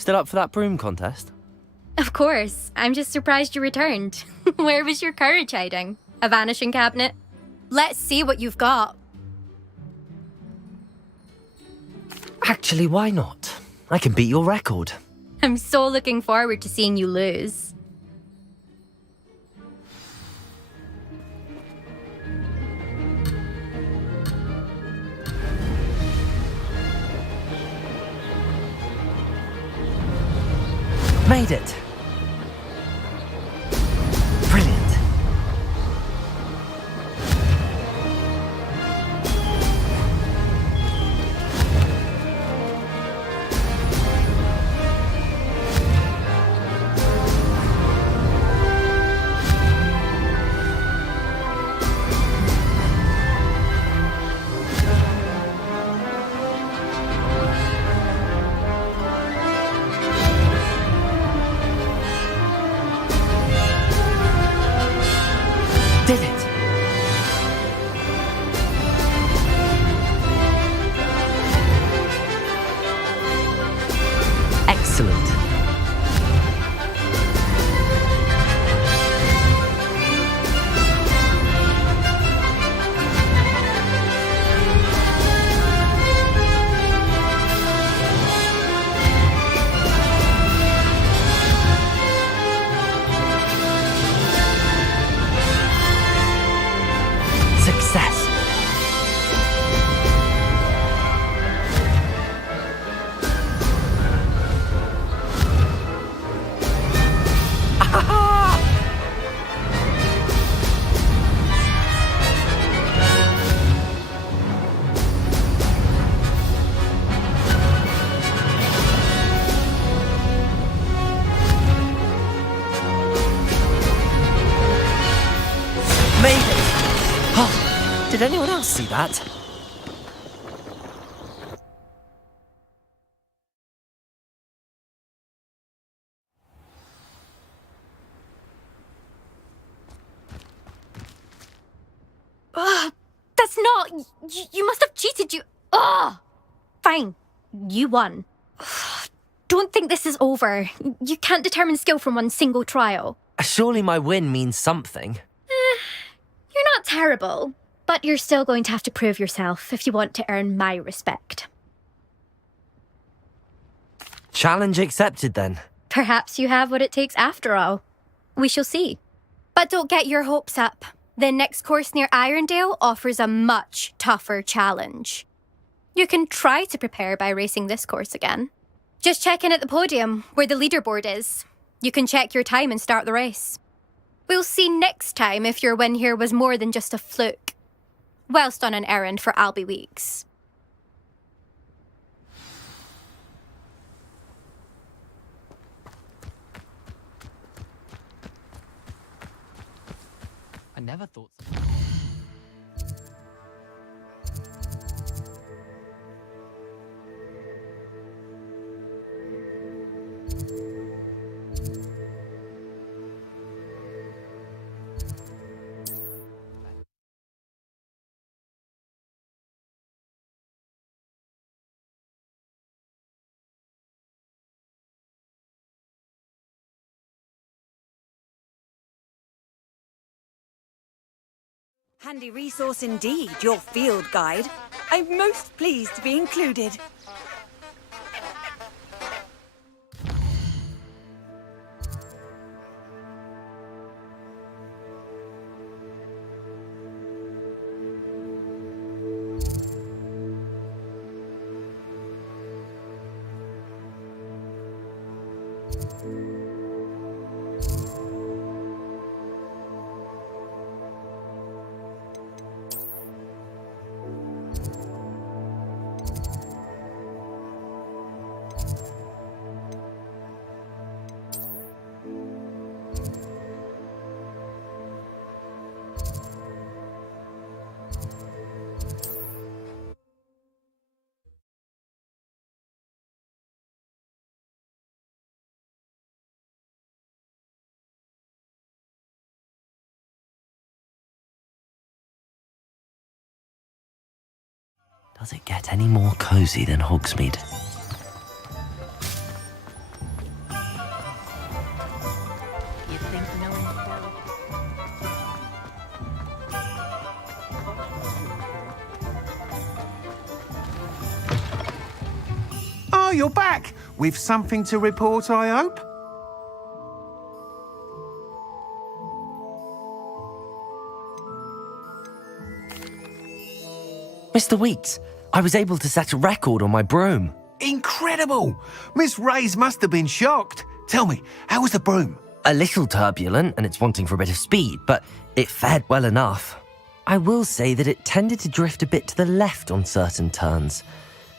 Still up for that broom contest? Of course. I'm just surprised you returned. Where was your courage hiding? A vanishing cabinet? Let's see what you've got. Actually, why not? I can beat your record. I'm so looking forward to seeing you lose. Made it! Brilliant. Did it! Excellent. Success. Made it! Oh, did anyone else see that? Ugh, that's not... You must have cheated, you... Ugh! Fine. You won. Don't think this is over. You can't determine skill from one single trial. Surely my win means something. You're not terrible, but you're still going to have to prove yourself if you want to earn my respect. Challenge accepted then. Perhaps you have what it takes after all. We shall see. But don't get your hopes up. The next course near Irondale offers a much tougher challenge. You can try to prepare by racing this course again. Just check in at the podium, where the leaderboard is. You can check your time and start the race. We'll see next time if your win here was more than just a fluke. Whilst on an errand for Albie Weeks. I never thought... Handy resource indeed, your field guide. I'm most pleased to be included. Does it get any more cozy than Hogsmeade? Oh, you're back! With something to report, I hope? Mr. Weeks, I was able to set a record on my broom. Incredible! Miss Ray's must have been shocked. Tell me, how was the broom? A little turbulent and it's wanting for a bit of speed, but it fared well enough. I will say that it tended to drift a bit to the left on certain turns.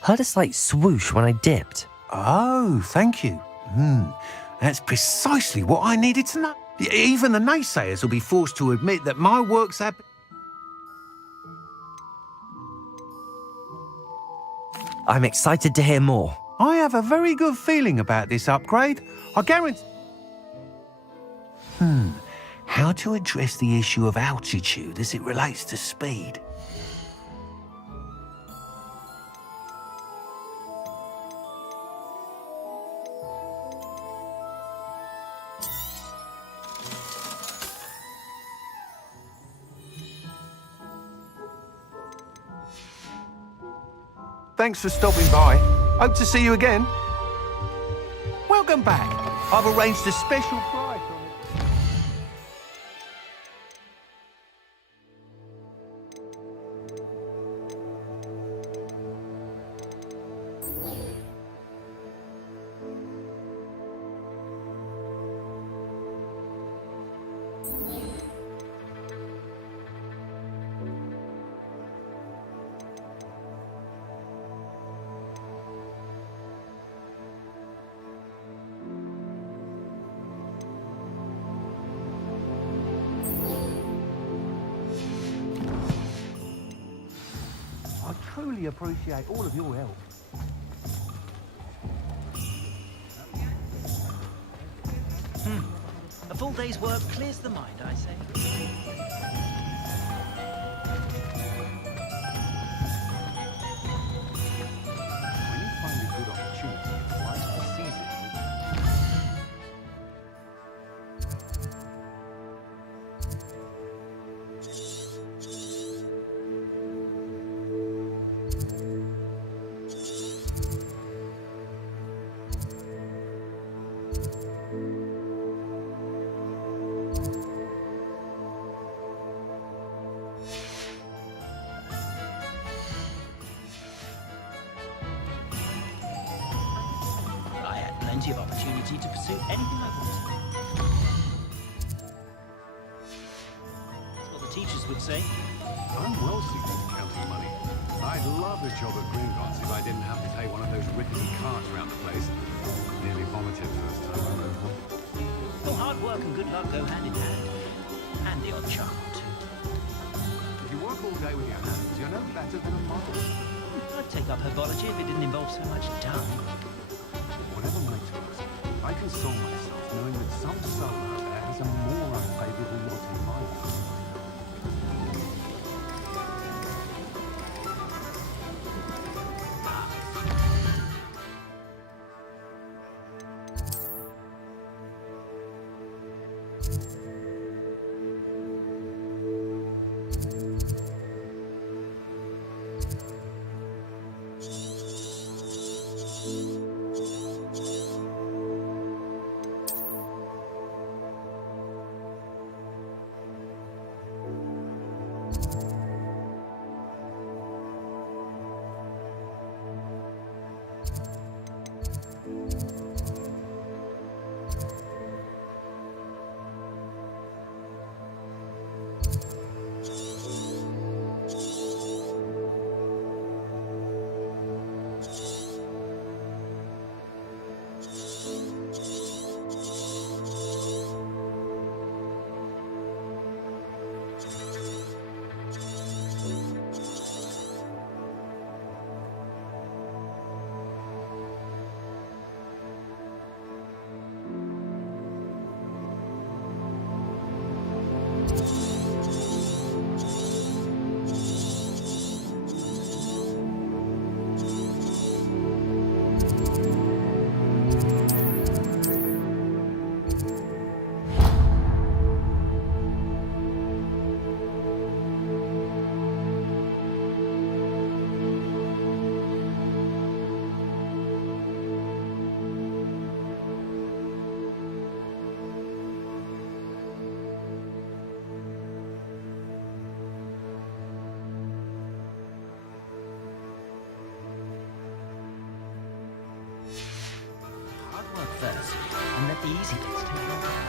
Heard a slight swoosh when I dipped. Oh, thank you. That's precisely what I needed to know. Even the naysayers will be forced to admit that my work's I'm excited to hear more. I have a very good feeling about this upgrade. I guarantee... How to address the issue of altitude as it relates to speed? Thanks for stopping by. Hope to see you again. Welcome back. I've arranged a special price on it. I truly appreciate all of your help. A full day's work clears the mind, I say. When you find a good opportunity, try to seize it. I had plenty of opportunity to pursue anything I wanted. That's what the teachers would say. I'm well suited to counting money. I'd love a job at Gringotts if I didn't have to take one of those rickety carts around the place. Nearly vomited first time. Well, hard work and good luck go hand in hand. And the odd charm or two. If you work all day with your hands, you're no better than a model. I'd take up herbology if it didn't involve so much tongue. Whatever my task, I console myself knowing that some soul out there has a more unfavorable lot in mind. easy bits take longer.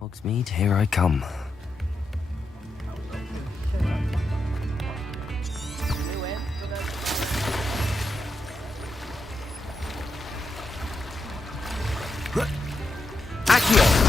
Hogsmeade, here I come. Accio!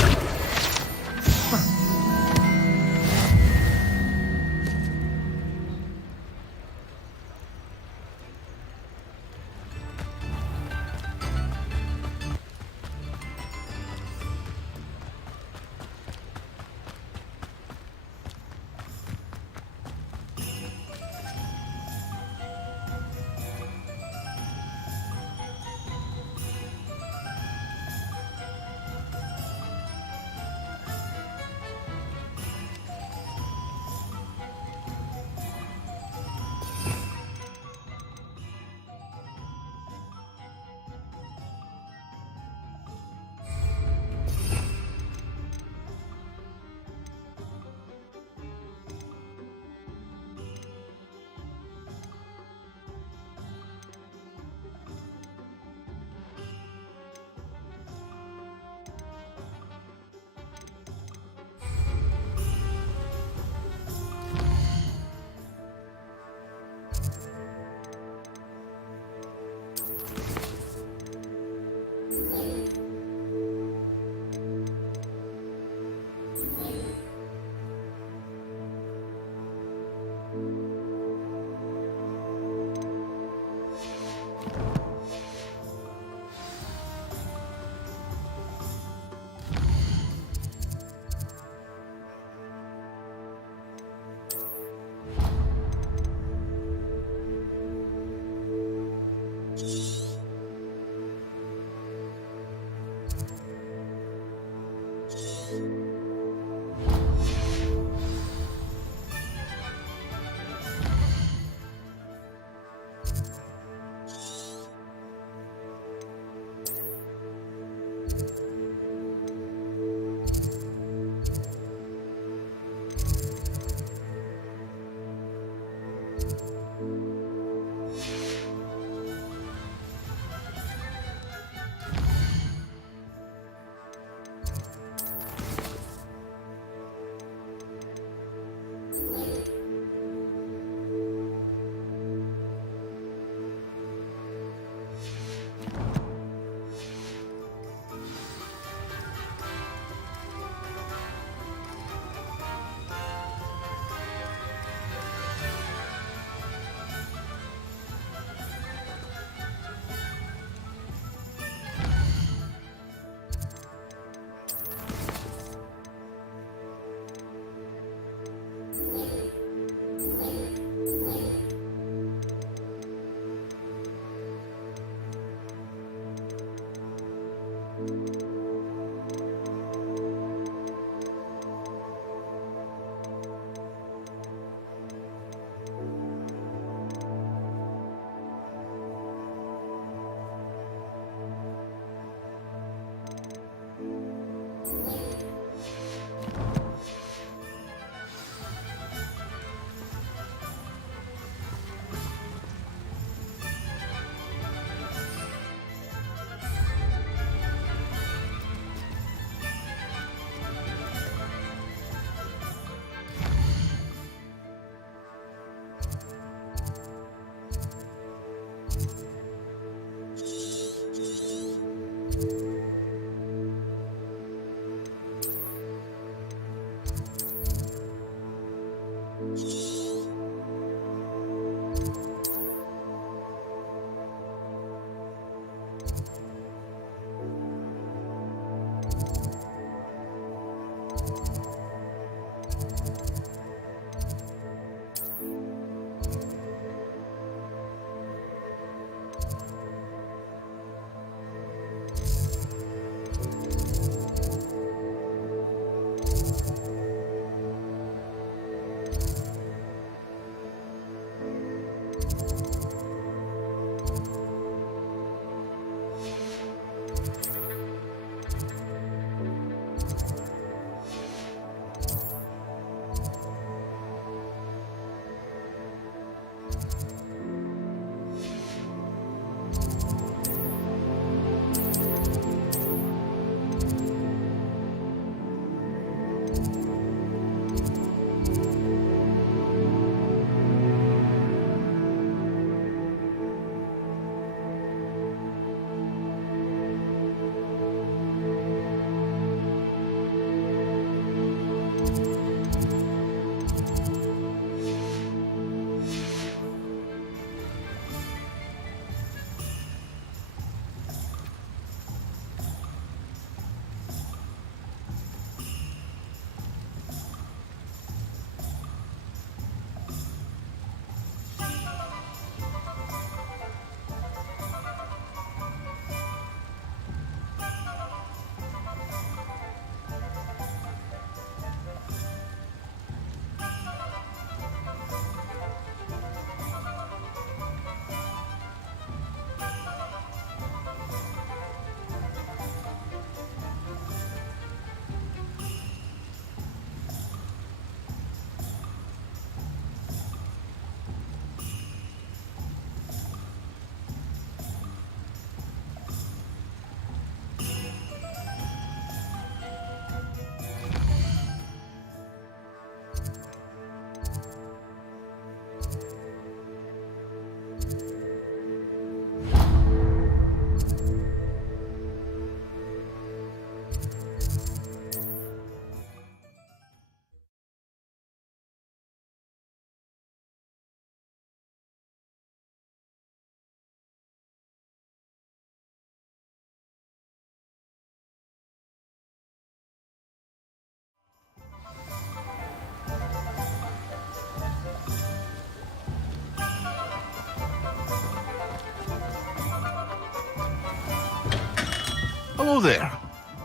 Hello there.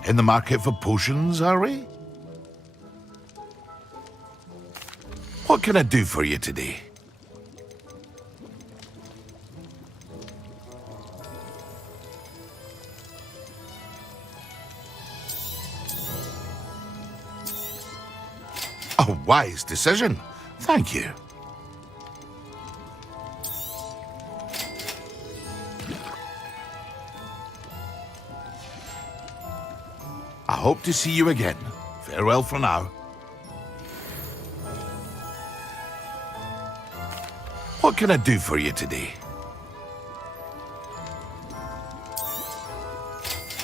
In the market for potions, are we? What can I do for you today? A wise decision. Thank you. I hope to see you again. Farewell for now. What can I do for you today?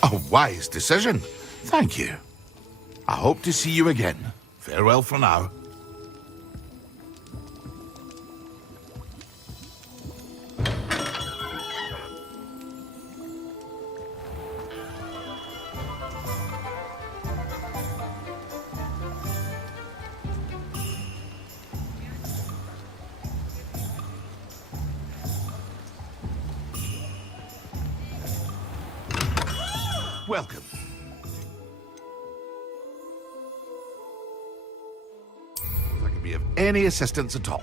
A wise decision. Thank you. I hope to see you again. Farewell for now. Welcome. If I can be of any assistance at all.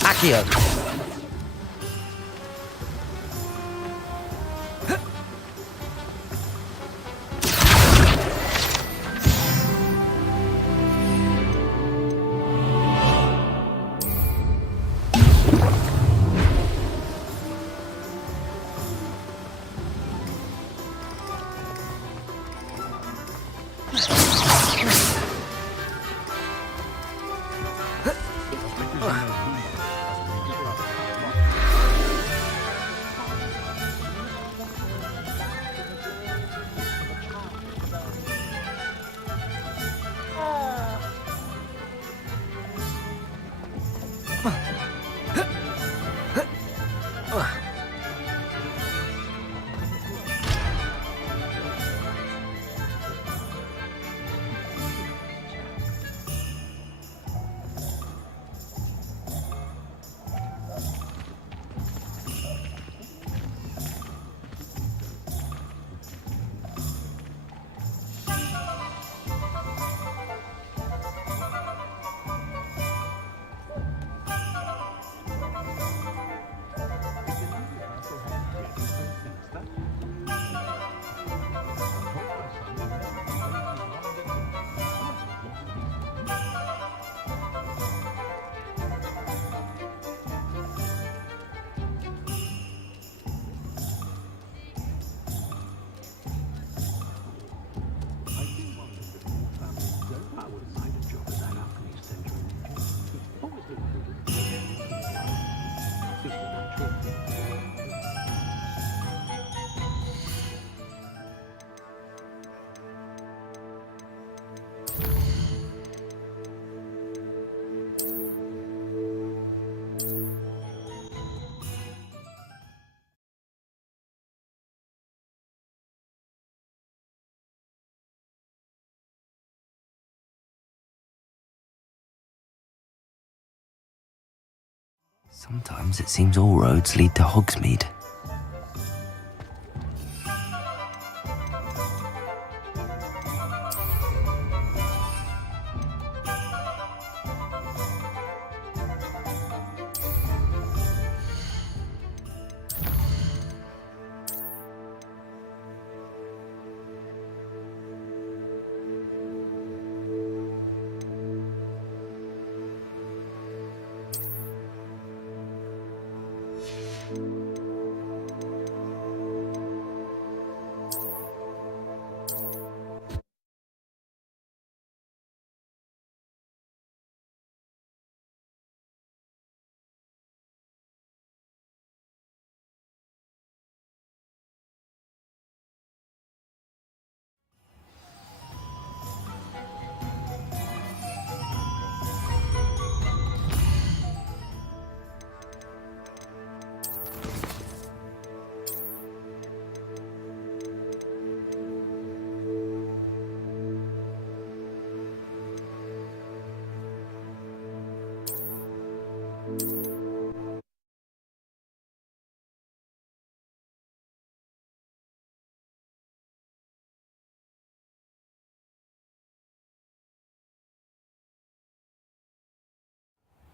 Accio. Sometimes it seems all roads lead to Hogsmeade.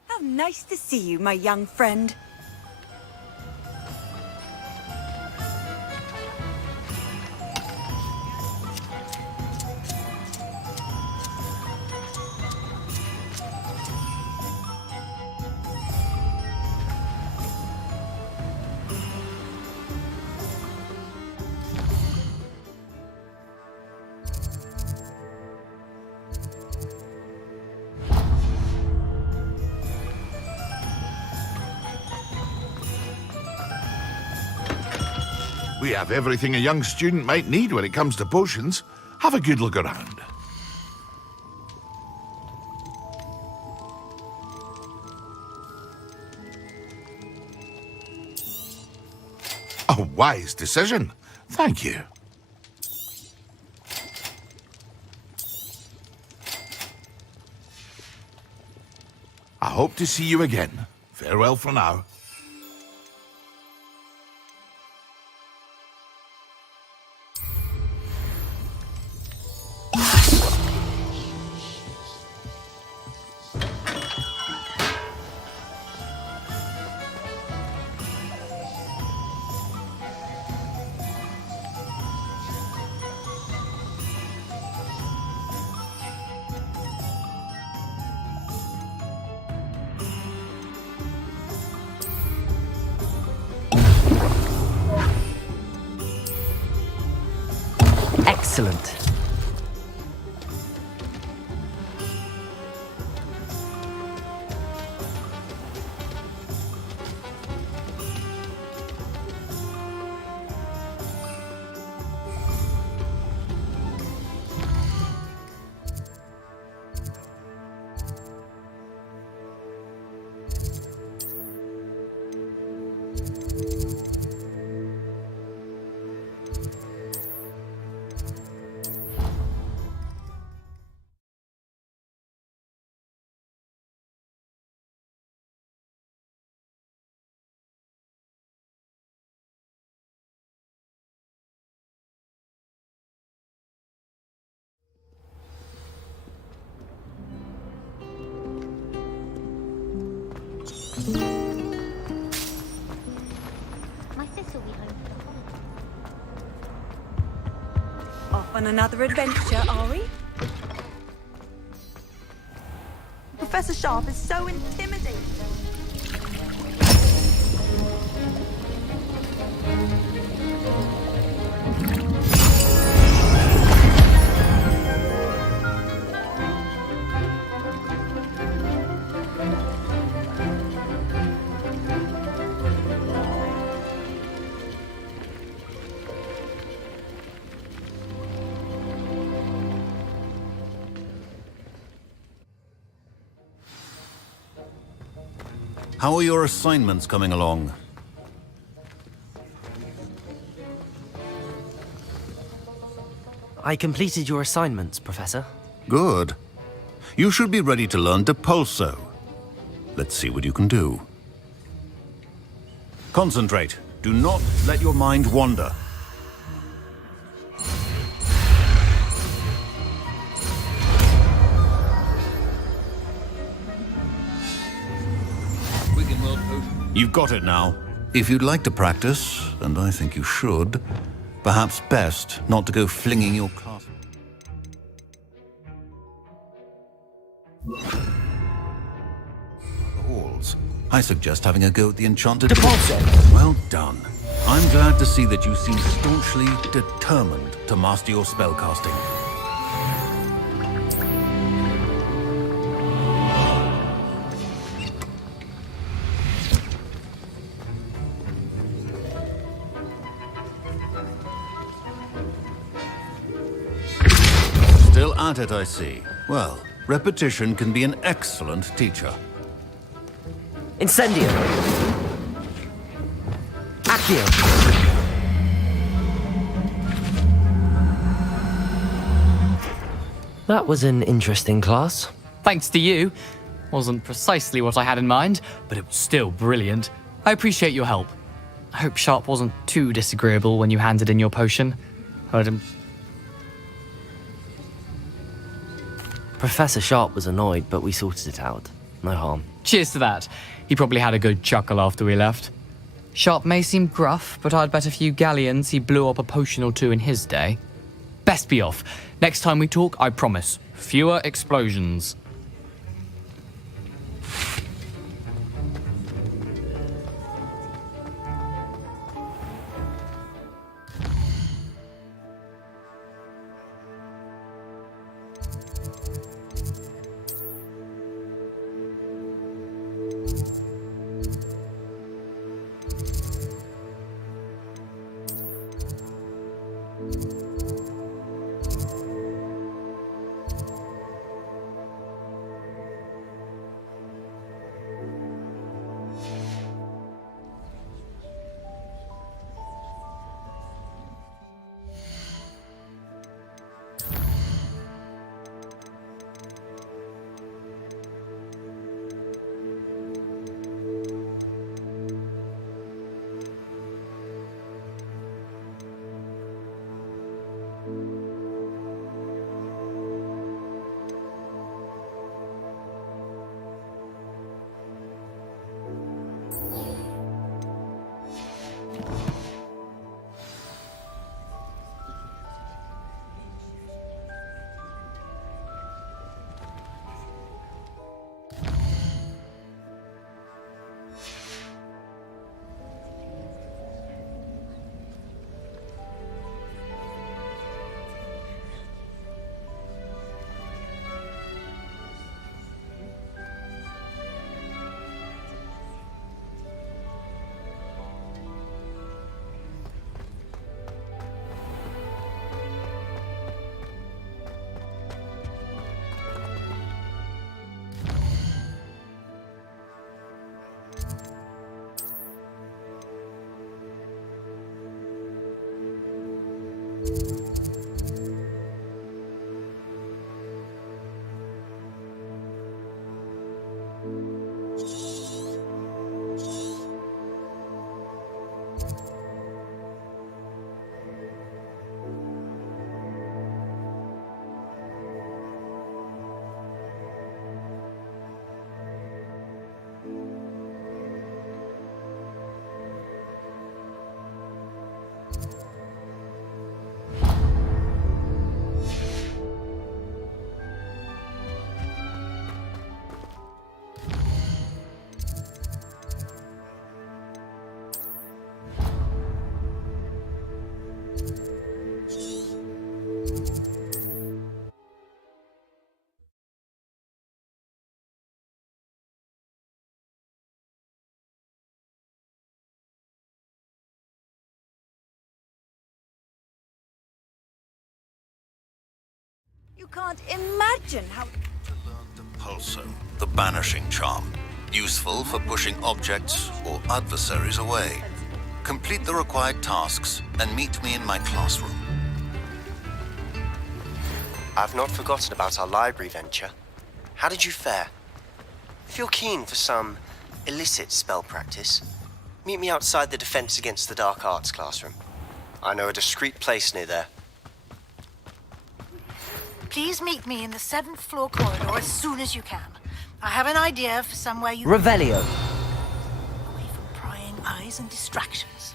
How nice to see you, my young friend. We have everything a young student might need when it comes to potions. Have a good look around. A wise decision. Thank you. I hope to see you again. Farewell for now. Excellent. My sister will be home for the holidays. Off on another adventure, are we? Professor Sharp is so intimidating. How are your assignments coming along? I completed your assignments, Professor. Good. You should be ready to learn Depulso. Let's see what you can do. Concentrate. Do not let your mind wander. You've got it now. If you'd like to practice, and I think you should, perhaps best not to go flinging your class. The halls. spells. I suggest having a go at the enchanted... Deposit! Well done. I'm glad to see that you seem staunchly determined to master your spellcasting. Still at it, I see. Well, repetition can be an excellent teacher. Incendio! Accio! That was an interesting class. Thanks to you. Wasn't precisely what I had in mind, but it was still brilliant. I appreciate your help. I hope Sharp wasn't too disagreeable when you handed in your potion. Heard him. Professor Sharp was annoyed, but we sorted it out. No harm. Cheers to that. He probably had a good chuckle after we left. Sharp may seem gruff, but I'd bet a few galleons he blew up a potion or two in his day. Best be off. Next time we talk, I promise. Fewer explosions. You can't imagine how... To learn the Pulso, the banishing charm. Useful for pushing objects or adversaries away. Complete the required tasks and meet me in my classroom. I've not forgotten about our library venture. How did you fare? If you're keen for some illicit spell practice, meet me outside the Defense Against the Dark Arts classroom. I know a discreet place near there. Please meet me in the 7th floor corridor as soon as you can. I have an idea for somewhere you... Revelio. Away from prying eyes and distractions.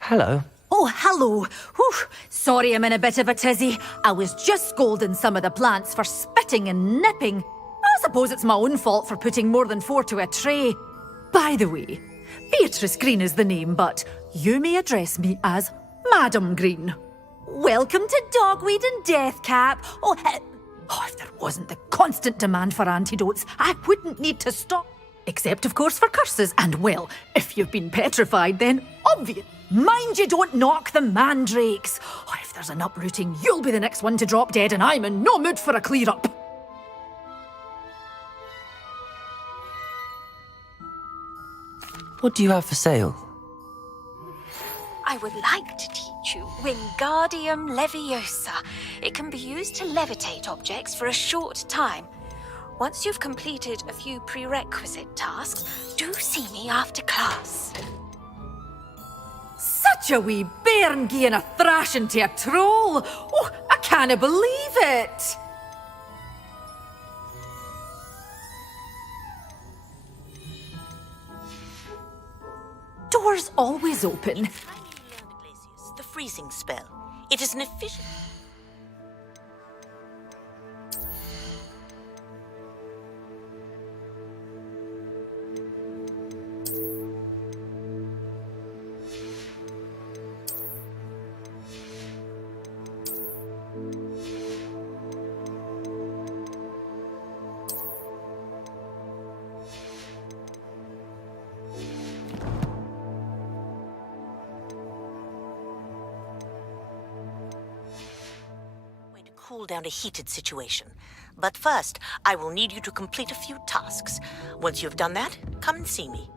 Hello. Oh, hello. Whew. Sorry I'm in a bit of a tizzy. I was just scolding some of the plants for spitting and nipping. I suppose it's my own fault for putting more than 4 to a tray. By the way, Beatrice Green is the name, but you may address me as Madam Green. Welcome to Dogweed and Deathcap. If there wasn't the constant demand for antidotes, I wouldn't need to stop. Except, of course, for curses. And, well, if you've been petrified, then obvious. Mind you don't knock the mandrakes. If there's an uprooting, you'll be the next one to drop dead, and I'm in no mood for a clear-up. What do you have for sale? I would like to teach you Wingardium Leviosa. It can be used to levitate objects for a short time. Once you've completed a few prerequisite tasks, do see me after class. Such a wee bairn gieing a thrashing to a troll. Oh, I can't believe it. Doors always open. The freezing spell. It is an efficient... cool down a heated situation. But first, I will need you to complete a few tasks. Once you've done that, come and see me.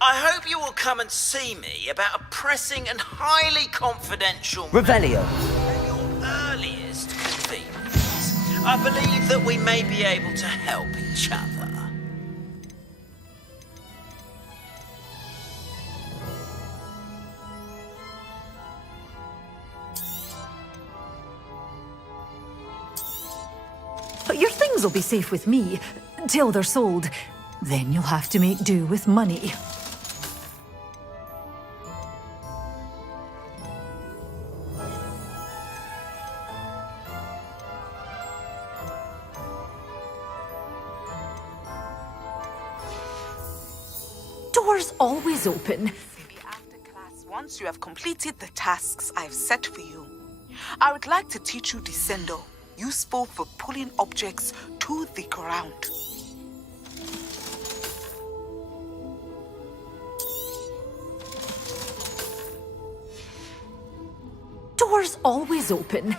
I hope you will come and see me about a pressing and highly confidential Revelio. At your earliest convenience. I believe that we may be able to help each other. But your things will be safe with me, till they're sold. Then you'll have to make do with money. Doors always open. Once you have completed the tasks I've set for you, I would like to teach you Descendo, useful for pulling objects to the ground. Doors always open.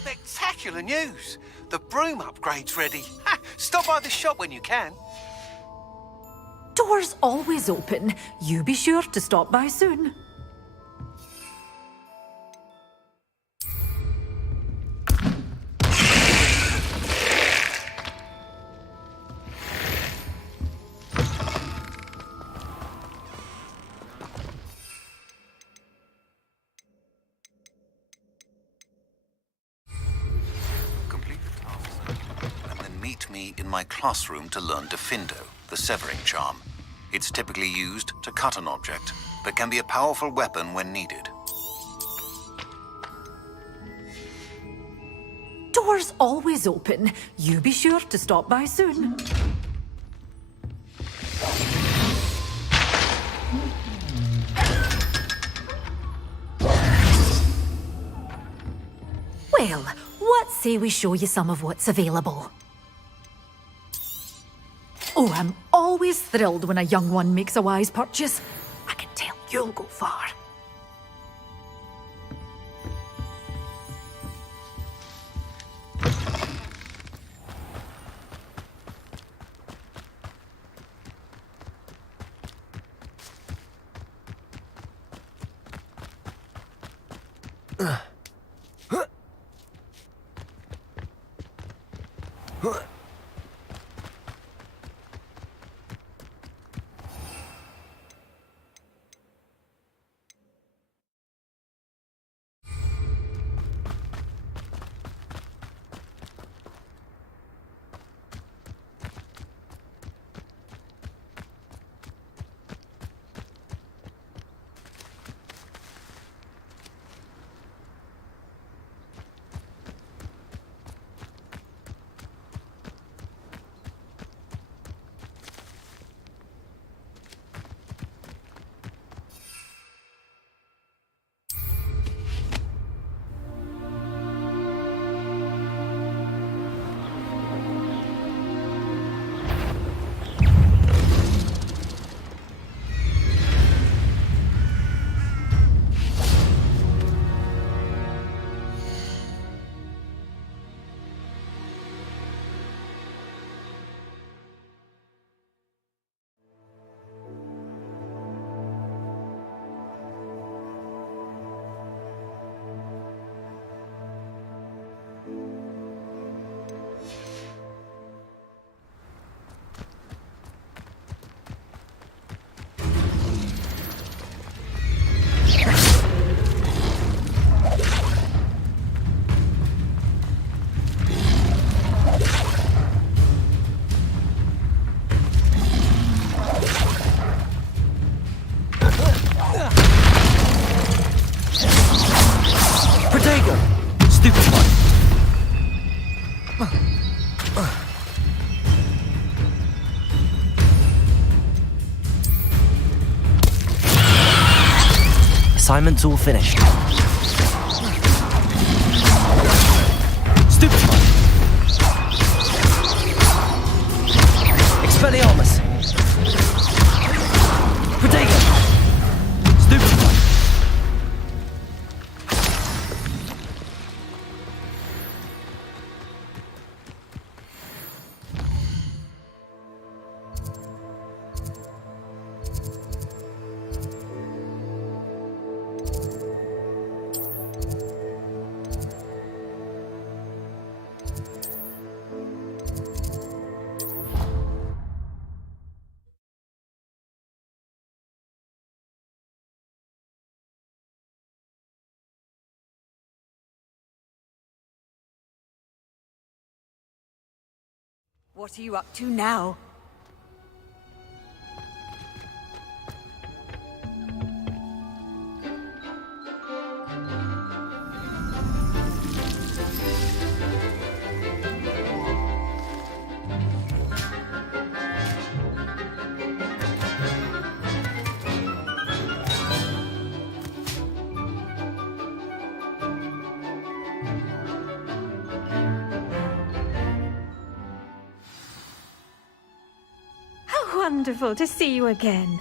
Spectacular news! The broom upgrade's ready. Ha, stop by the shop when you can. Doors always open. You be sure to stop by soon. Complete the task and then meet me in my classroom to learn Defendo, the severing charm. It's typically used to cut an object, but can be a powerful weapon when needed. Doors always open. You be sure to stop by soon. Well, what say we show you some of what's available? Oh, I'm always thrilled when a young one makes a wise purchase. I can tell you'll go far. Assignment's all finished. Stupefy! Expelliarmus! Protego! Stupefy! What are you up to now? How wonderful to see you again.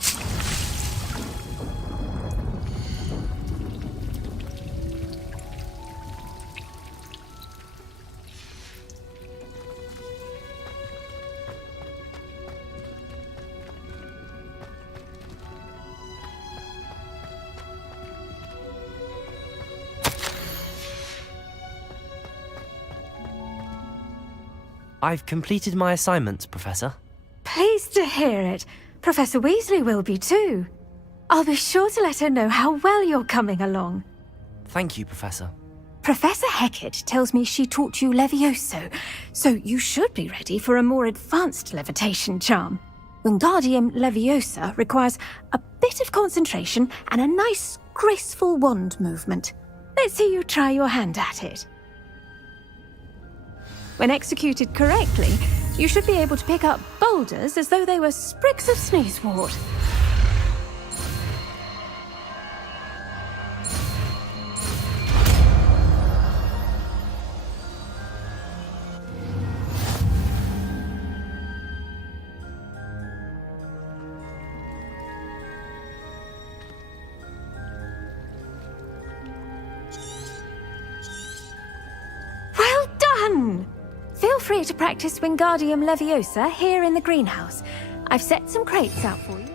I've completed my assignments, Professor. Pleased to hear it. Professor Weasley will be too. I'll be sure to let her know how well you're coming along. Thank you, Professor. Professor Hecat tells me she taught you Levioso, so you should be ready for a more advanced levitation charm. Wingardium Leviosa requires a bit of concentration and a nice, graceful wand movement. Let's see you try your hand at it. When executed correctly, you should be able to pick up boulders as though they were sprigs of sneezewort. Well done! Feel free to practice Wingardium Leviosa here in the greenhouse. I've set some crates out for you.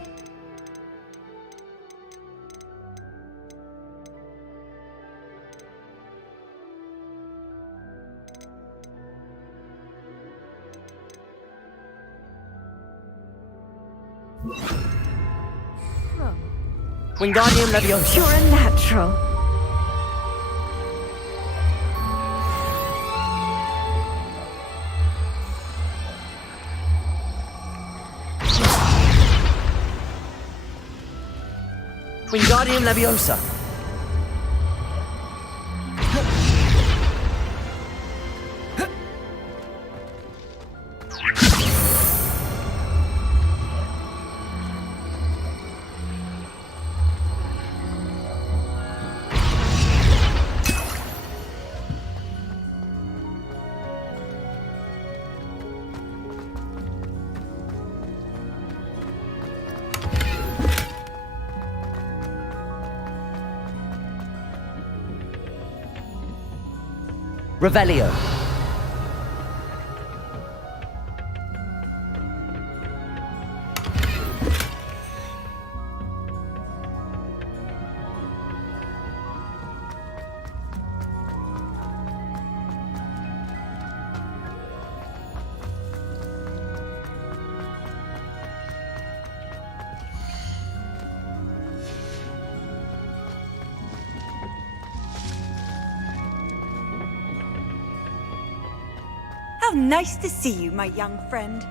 Wingardium Leviosa. You're a natural. Wingardium Leviosa. Revelio. How nice to see you, my young friend.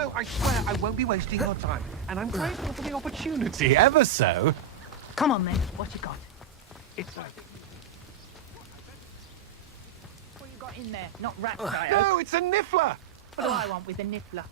no, I swear I won't be wasting your time. And I'm grateful for the opportunity, ever so. Come on, then. What you got? It's like... What you got in there? Not rats, I hope. No, it's a niffler! What do I want with a niffler?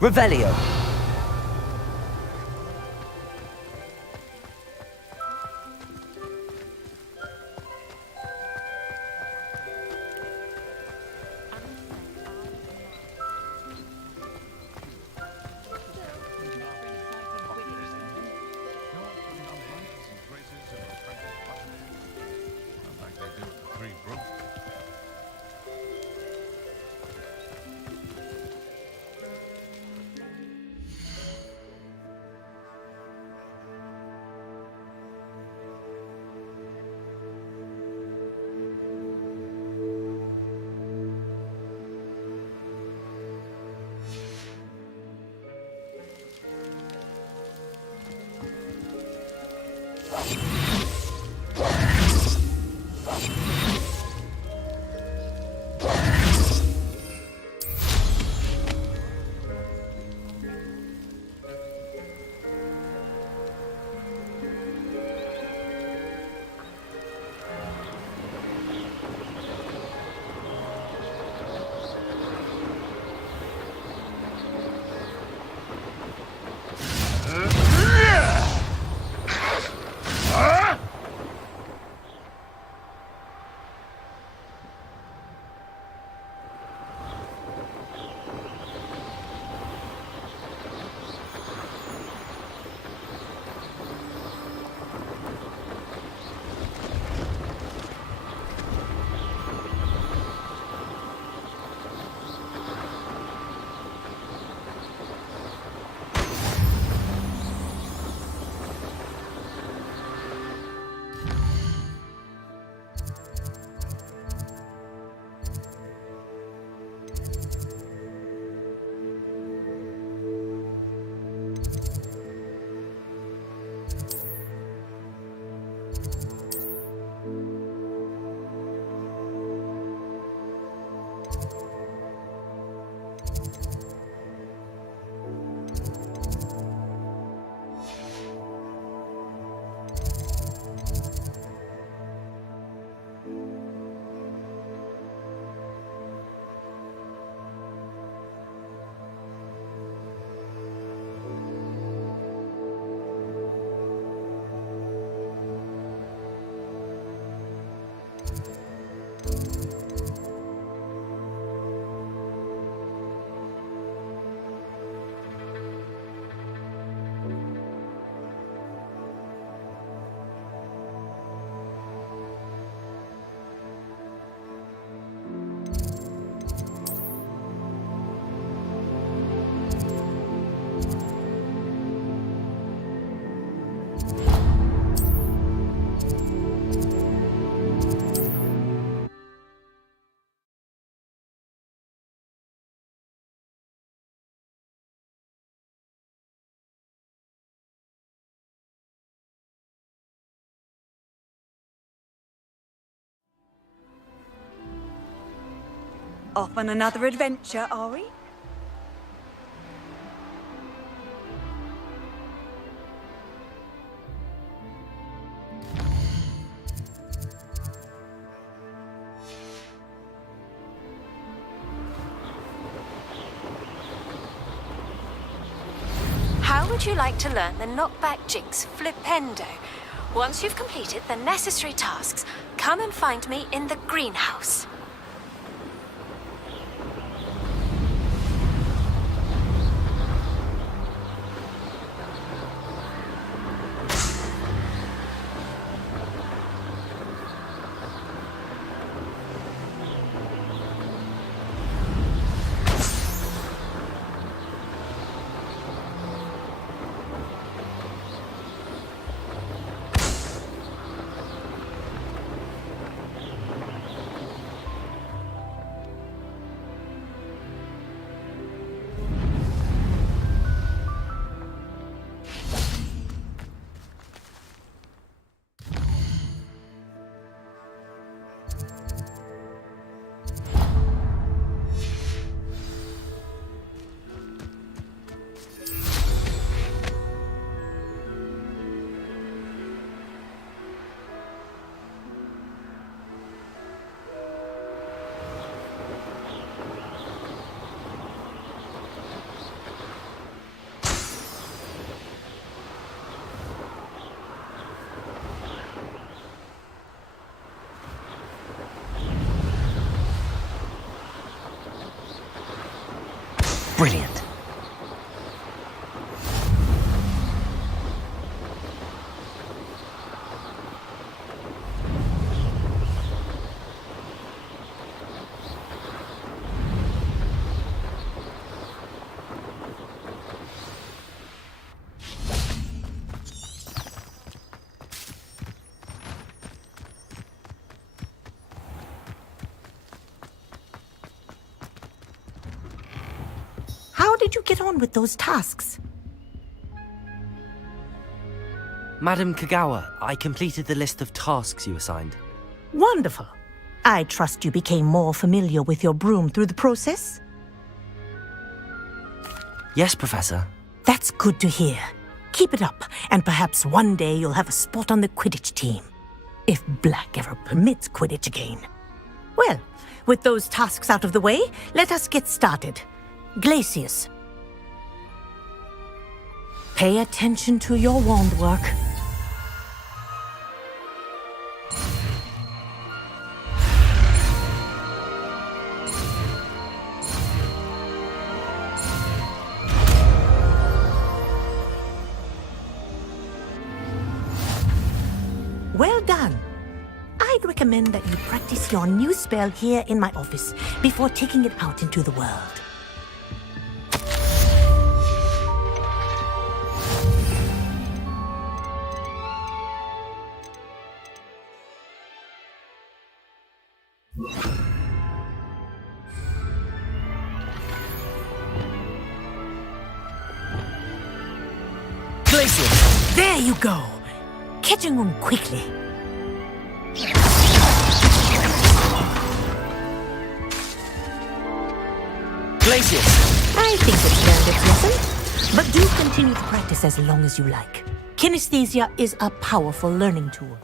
Revelio. Off on another adventure, are we? How would you like to learn the knockback jinx flipendo? Once you've completed the necessary tasks, come and find me in the greenhouse. Brilliant. How did you get on with those tasks? Madam Kagawa, I completed the list of tasks you assigned. Wonderful. I trust you became more familiar with your broom through the process? Yes, Professor. That's good to hear. Keep it up, and perhaps one day you'll have a spot on the Quidditch team. If Black ever permits Quidditch again. Well, with those tasks out of the way, let us get started. Glacius. Pay attention to your wand work. Well done. I'd recommend that you practice your new spell here in my office before taking it out into the world. Glacius! There you go! Catching on quickly. Glacius! I think it's learned its lesson, but do continue to practice as long as you like. Kinesthesia is a powerful learning tool.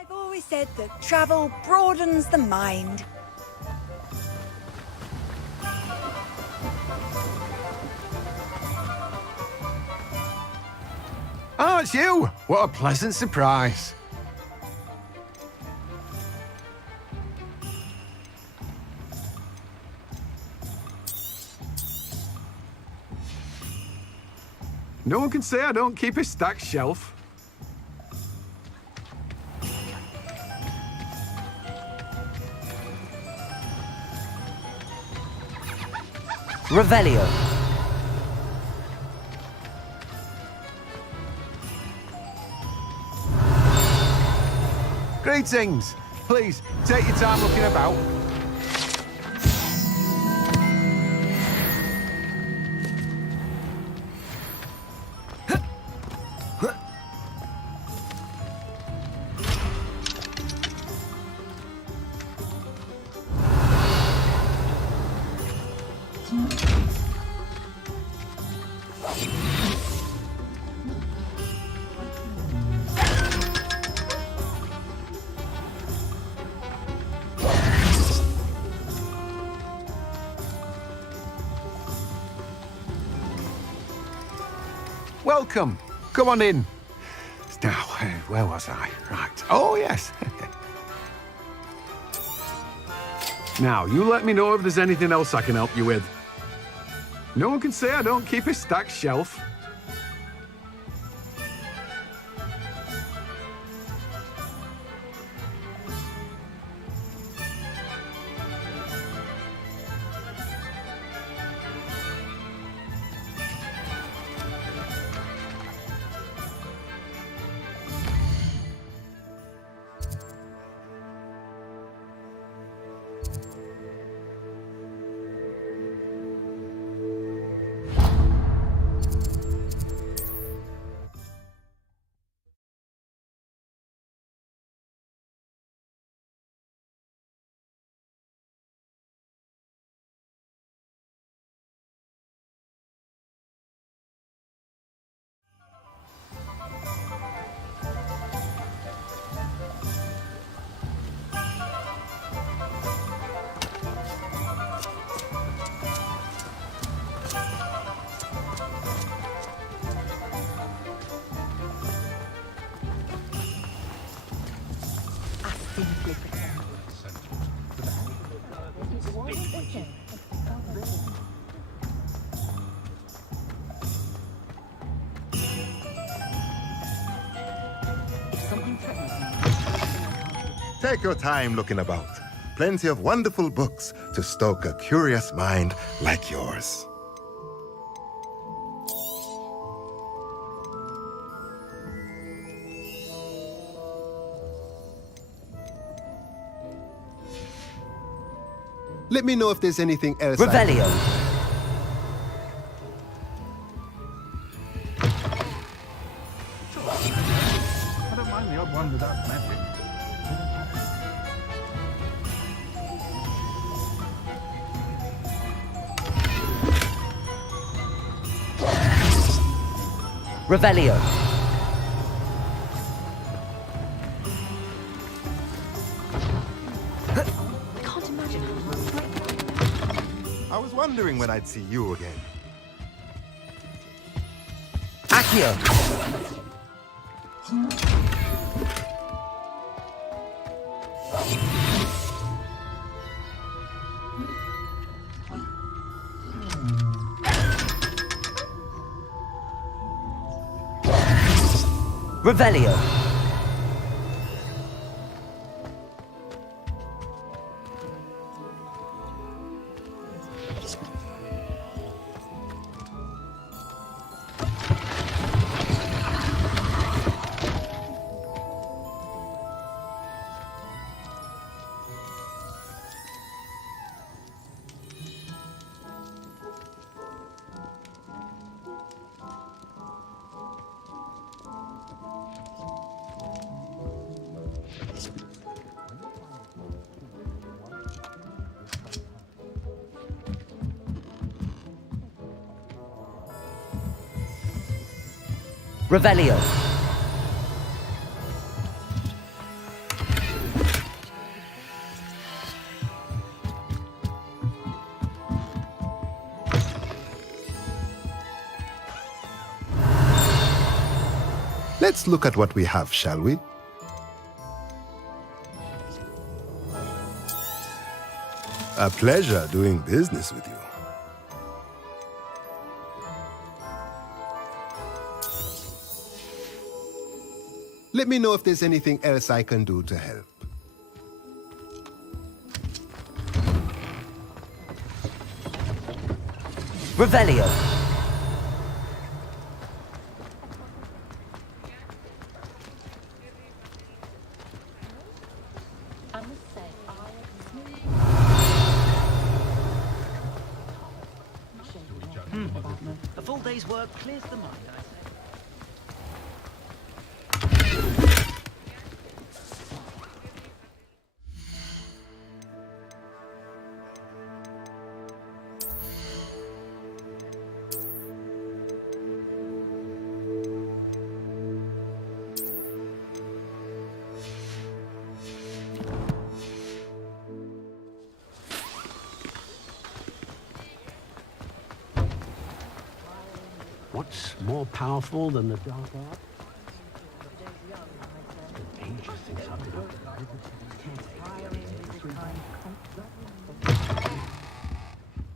I've always said that travel broadens the mind. Oh, it's you! What a pleasant surprise. No one can say I don't keep a stacked shelf. Revelio. Greetings. Please, take your time looking about. Welcome. Come on in. Now, where was I? Right. Oh, yes. Now, you let me know if there's anything else I can help you with. No one can say I don't keep a stacked shelf. Take your time looking about. plenty of wonderful books to stoke a curious mind like yours. Let me know if there's anything else. Revelio. I don't mind the odd one without magic. Revelio. Can't imagine I was wondering when I'd see you again. Accio. Revelio. Revelio. Let's look at what we have, shall we? A pleasure doing business with you. Let me know if there's anything else I can do to help. Revelio. A full day's work clears the mind, I say. What's more powerful than the dark art? Ages since I've been up to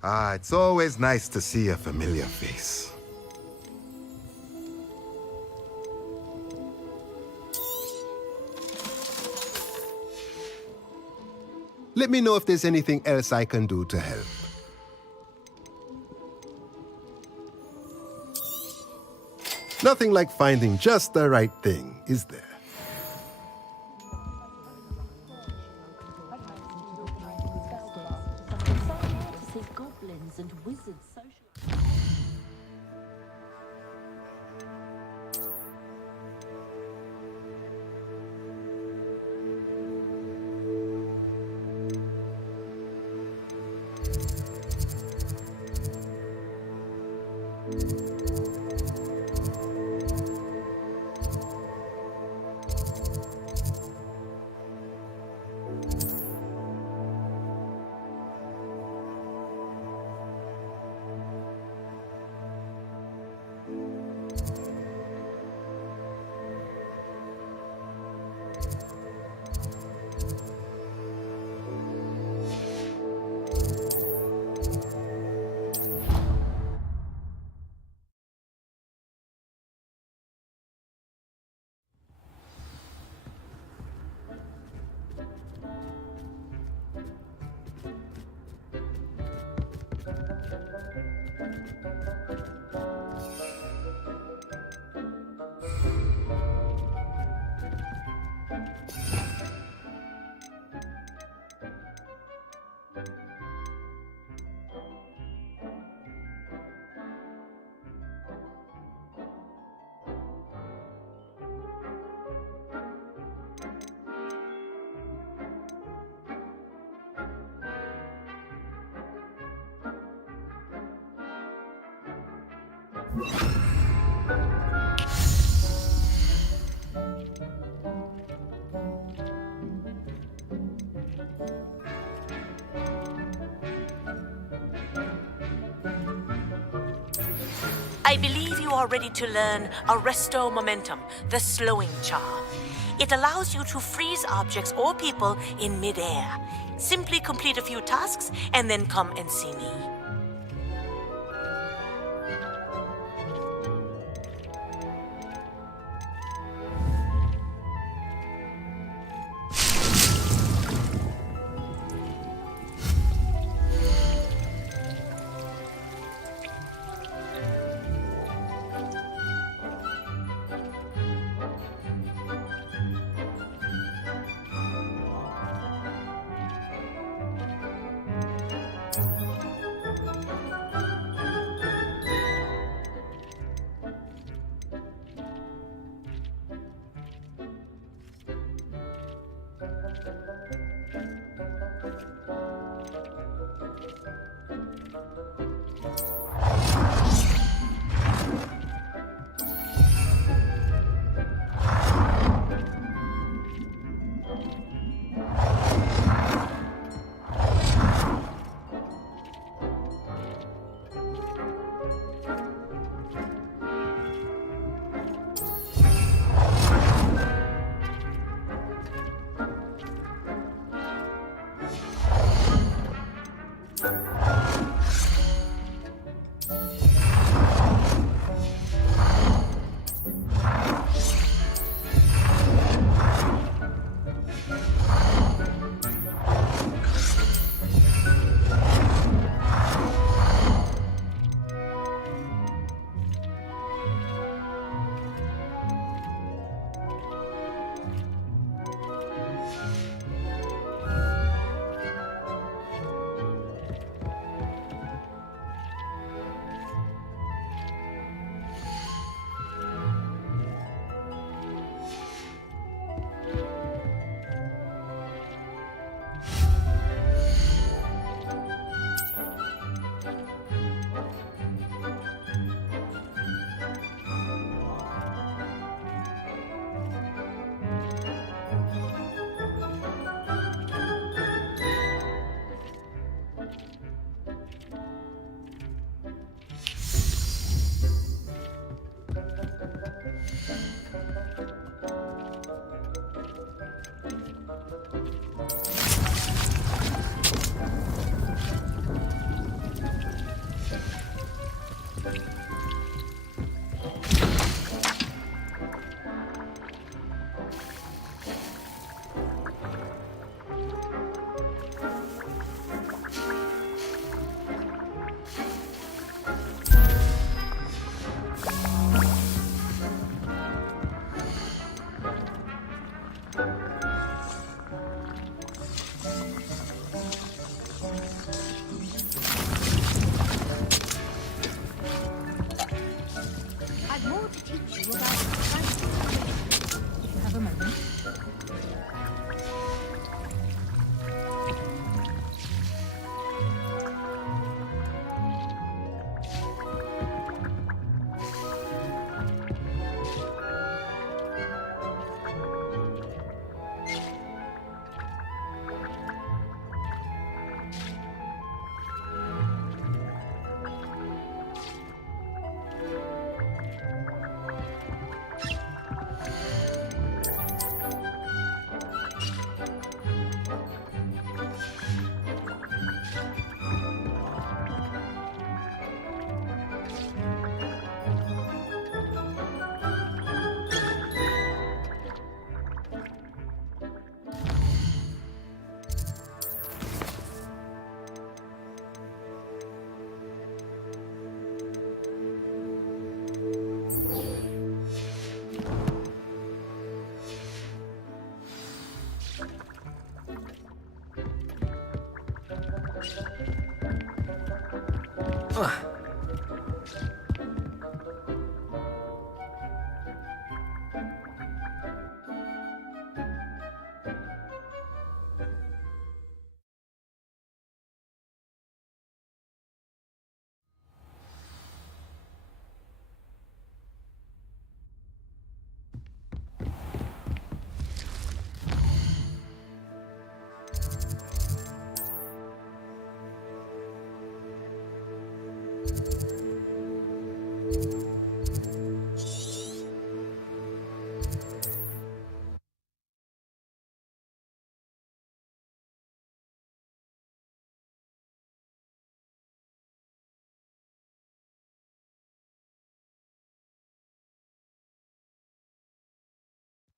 Ah, it's always nice to see a familiar face. Let me know if there's anything else I can do to help. Nothing like finding just the right thing, is there? Goblins and wizards social. I believe you are ready to learn Arresto Momentum, the slowing charm. It allows you to freeze objects or people in midair. Simply complete a few tasks and then come and see me.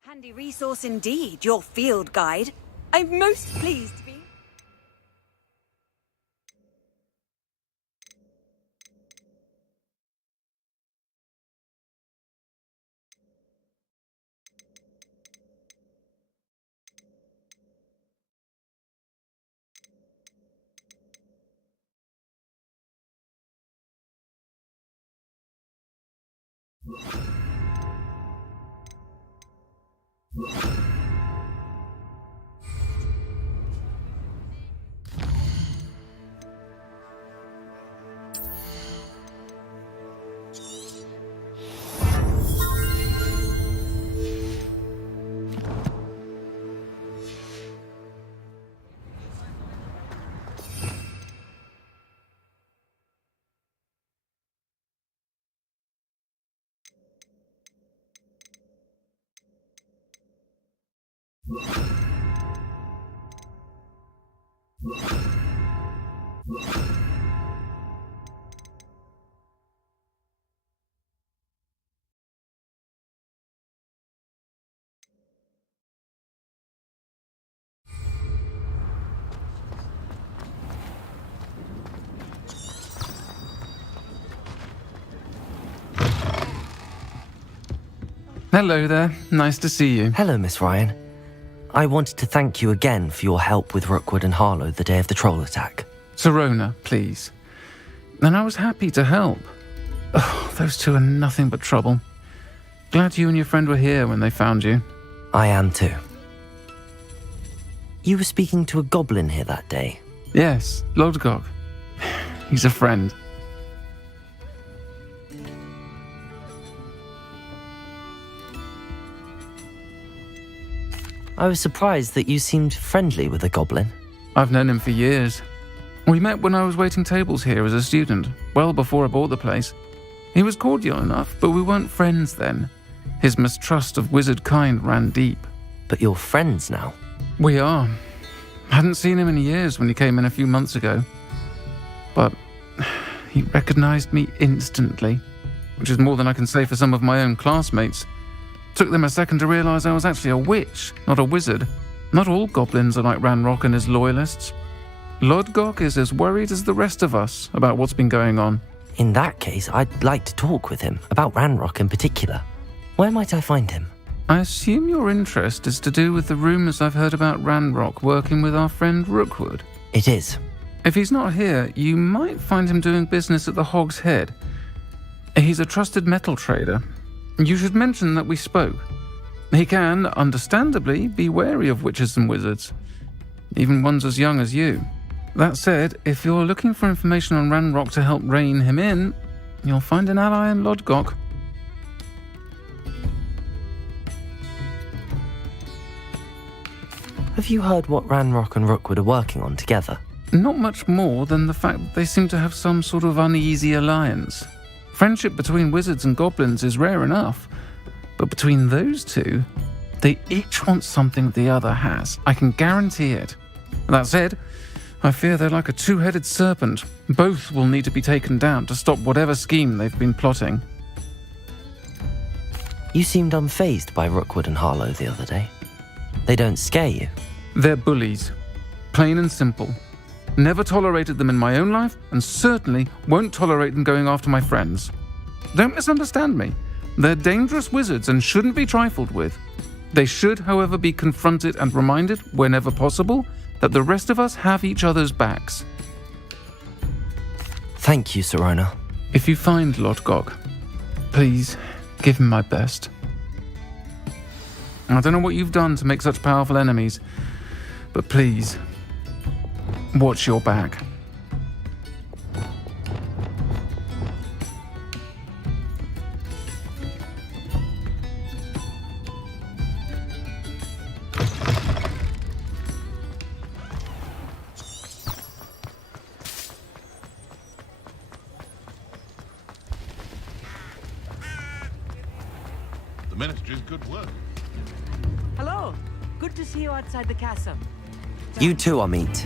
Handy resource indeed, your field guide. I'm most pleased to be... Hello there. Nice to see you. Hello, Miss Ryan. I wanted to thank you again for your help with Rookwood and Harlow the day of the troll attack. Serona, please. And I was happy to help. Oh, those two are nothing but trouble. Glad you and your friend were here when they found you. I am too. You were speaking to a goblin here that day. Yes, Lodgok. He's a friend. I was surprised that you seemed friendly with the goblin. I've known him for years. We met when I was waiting tables here as a student, well before I bought the place. He was cordial enough, but we weren't friends then. His mistrust of wizard kind ran deep. But you're friends now? We are. Hadn't seen him in years when he came in a few months ago. But he recognized me instantly, which is more than I can say for some of my own classmates. Took them a second to realize I was actually a witch, not a wizard. Not all goblins are like Ranrock and his loyalists. Lodgok is as worried as the rest of us about what's been going on. In that case, I'd like to talk with him, about Ranrock in particular. Where might I find him? I assume your interest is to do with the rumors I've heard about Ranrock working with our friend Rookwood. It is. If he's not here, you might find him doing business at the Hog's Head. He's a trusted metal trader. You should mention that we spoke. He can, understandably, be wary of witches and wizards, even ones as young as you. That said, if you're looking for information on Ranrock to help rein him in, you'll find an ally in Lodgok. Have you heard what Ranrock and Rookwood are working on together? Not much more than the fact that they seem to have some sort of uneasy alliance. Friendship between wizards and goblins is rare enough, but between those two, they each want something the other has. I can guarantee it. That said, I fear they're like a two-headed serpent. Both will need to be taken down to stop whatever scheme they've been plotting. You seemed unfazed by Rookwood and Harlow the other day. They don't scare you. They're bullies. Plain and simple. Never tolerated them in my own life, and certainly won't tolerate them going after my friends. Don't misunderstand me. They're dangerous wizards and shouldn't be trifled with. They should, however, be confronted and reminded, whenever possible, that the rest of us have each other's backs. Thank you, Serona. If you find Lord Gog, please give him my best. I don't know what you've done to make such powerful enemies, but please, watch your back. The Ministry's good work. Hello. Good to see you outside the castle. You too, Amit.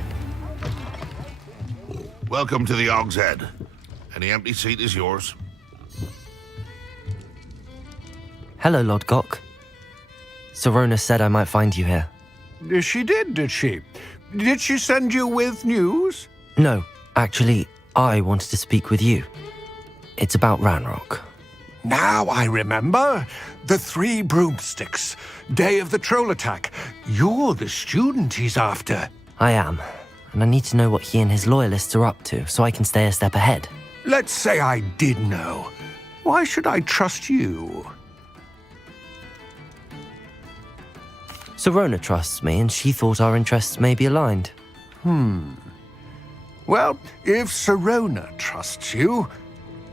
Welcome to the Og's Head. Any empty seat is yours. Hello, Lord Gok. Serona said I might find you here. She did she? Did she send you with news? No, actually, I wanted to speak with you. It's about Ranrock. Now I remember. The 3 broomsticks. Day of the troll attack. You're the student he's after. I am, and I need to know what he and his loyalists are up to so I can stay a step ahead. Let's say I did know. Why should I trust you? Serona trusts me, and she thought our interests may be aligned. Well, if Serona trusts you,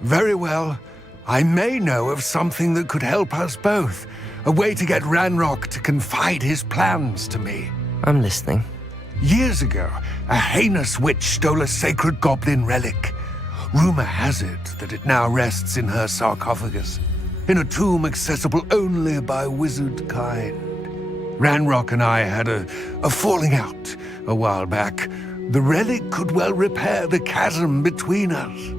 very well. I may know of something that could help us both. A way to get Ranrock to confide his plans to me. I'm listening. Years ago, a heinous witch stole a sacred goblin relic. Rumor has it that it now rests in her sarcophagus, in a tomb accessible only by wizard kind. Ranrock and I had a falling out a while back. The relic could well repair the chasm between us.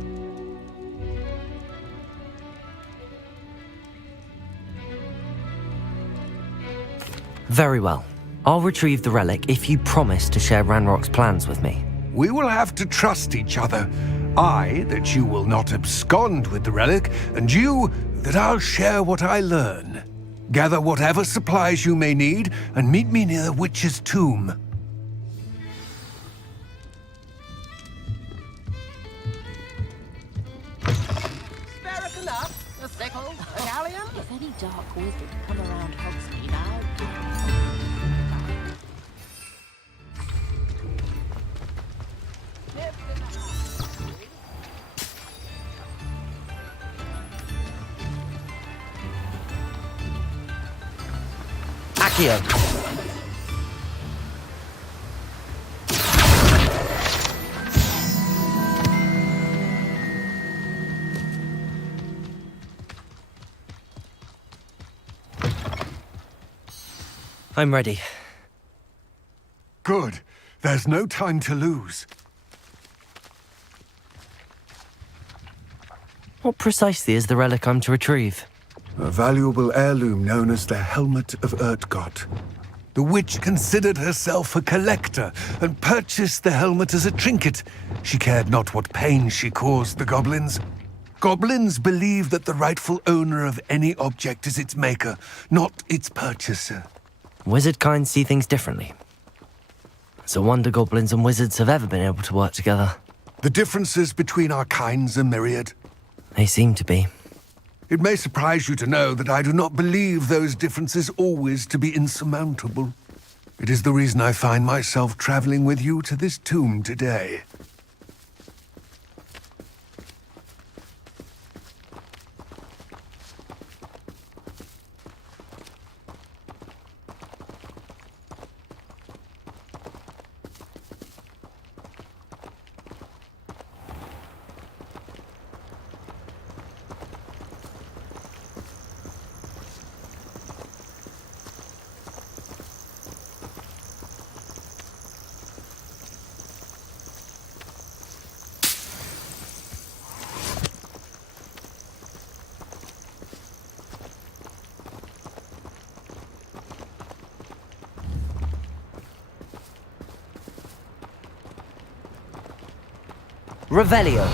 Very well. I'll retrieve the relic if you promise to share Ranrock's plans with me. We will have to trust each other. I, that you will not abscond with the relic, and you, that I'll share what I learn. Gather whatever supplies you may need, and meet me near the witch's tomb. Sparrow enough, a sickle, a galleon. If any dark wizard come around Hogsmeade, I'll give Accio. I'm ready. Good. There's no time to lose. What precisely is the relic I'm to retrieve? A valuable heirloom known as the Helmet of Urtgott. The witch considered herself a collector and purchased the helmet as a trinket. She cared not what pain she caused the goblins. Goblins believe that the rightful owner of any object is its maker, not its purchaser. Wizard kind see things differently. It's a wonder goblins and wizards have ever been able to work together. The differences between our kinds are myriad. They seem to be. It may surprise you to know that I do not believe those differences always to be insurmountable. It is the reason I find myself traveling with you to this tomb today. Revelio.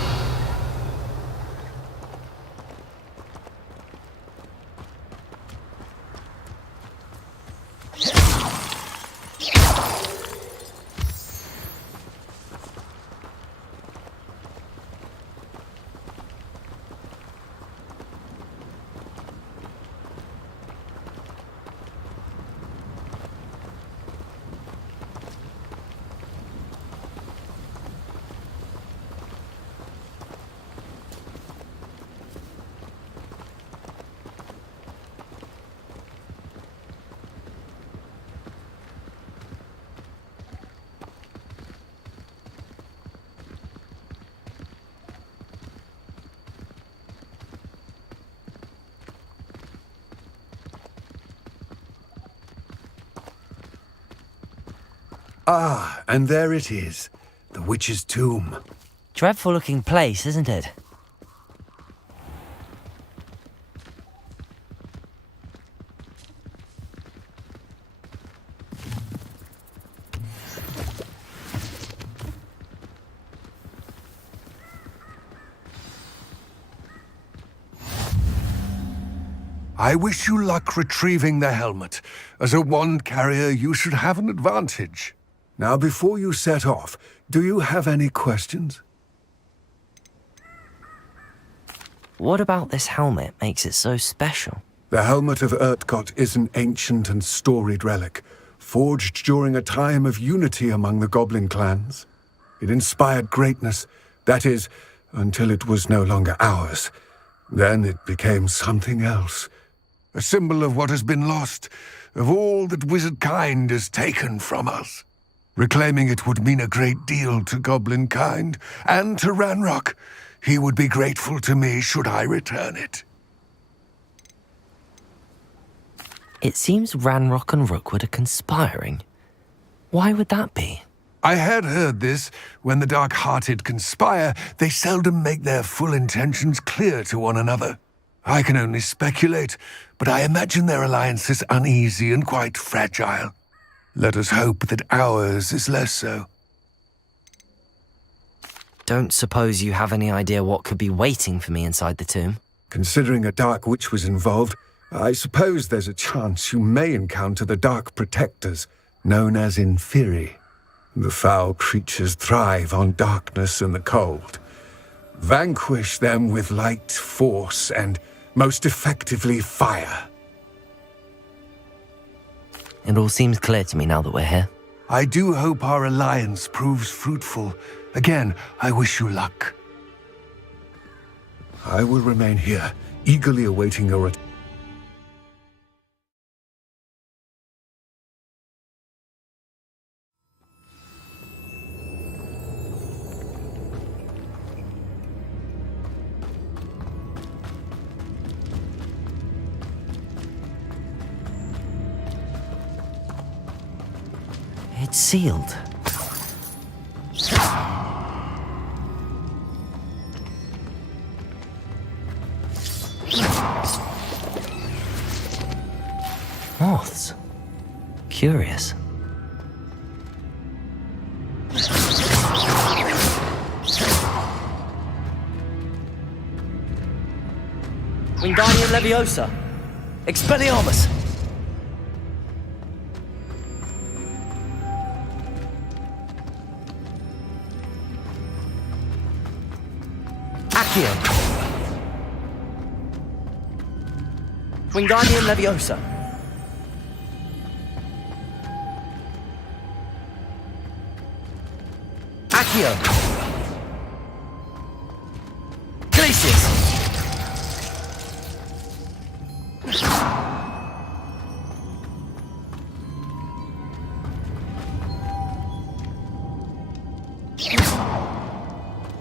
Ah, and there it is. The witch's tomb. Dreadful looking place, isn't it? I wish you luck retrieving the helmet. As a wand carrier, you should have an advantage. Now, before you set off, do you have any questions? What about this helmet makes it so special? The helmet of Urtkot is an ancient and storied relic, forged during a time of unity among the goblin clans. It inspired greatness, that is, until it was no longer ours. Then it became something else. A symbol of what has been lost, of all that wizard kind has taken from us. Reclaiming it would mean a great deal to goblin kind, and to Ranrock. He would be grateful to me should I return it. It seems Ranrock and Rookwood are conspiring. Why would that be? I had heard this. When the dark-hearted conspire, they seldom make their full intentions clear to one another. I can only speculate, but I imagine their alliance is uneasy and quite fragile. Let us hope that ours is less so. Don't suppose you have any idea what could be waiting for me inside the tomb? Considering a dark witch was involved, I suppose there's a chance you may encounter the Dark Protectors, known as Inferi. The foul creatures thrive on darkness and the cold. Vanquish them with light, force, and most effectively fire. It all seems clear to me now that we're here. I do hope our alliance proves fruitful. Again, I wish you luck. I will remain here, eagerly awaiting your return. It's sealed. Moths. Curious. Wingardium Leviosa. Expelliarmus. Accio. Wingardium Leviosa. Accio. Glacius.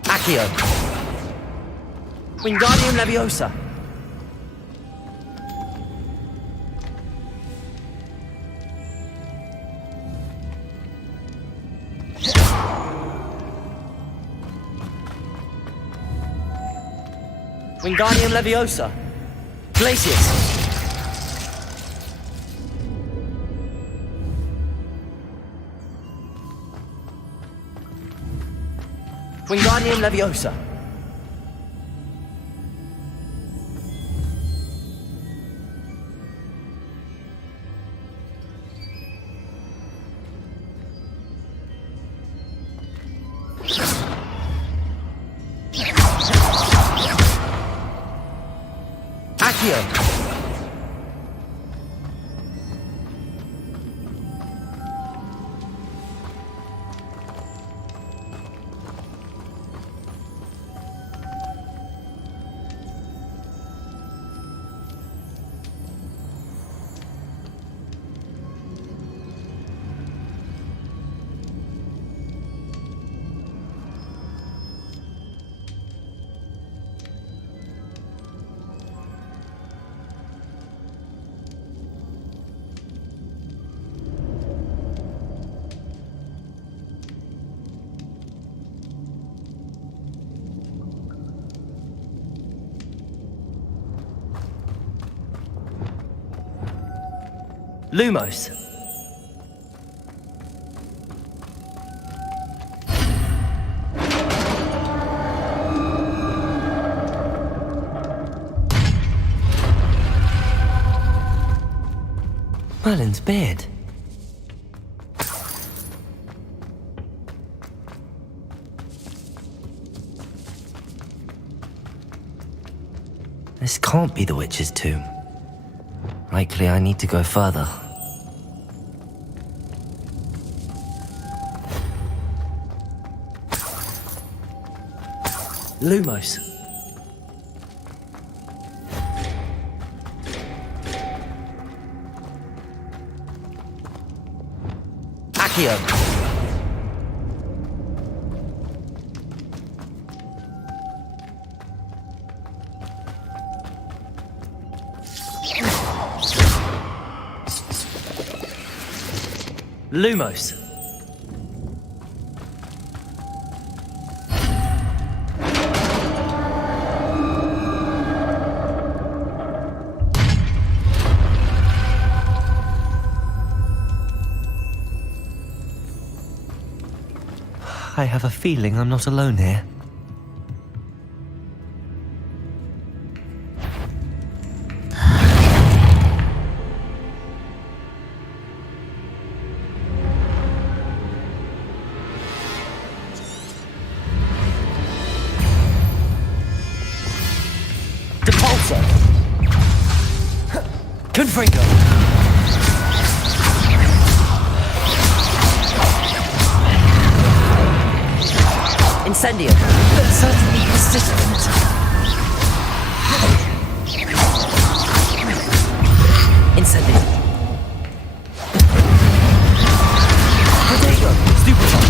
Accio. Wingardium Leviosa. Wingardium Leviosa. Glacius. Wingardium Leviosa. Accio. Lumos. Merlin's beard. This can't be the witch's tomb. Likely I need to go further. Lumos. Accio. Lumos. I have a feeling I'm not alone here. Depulso! Confringo! Incendio. That's certainly persistent. Incendio. Potato. Stupefy.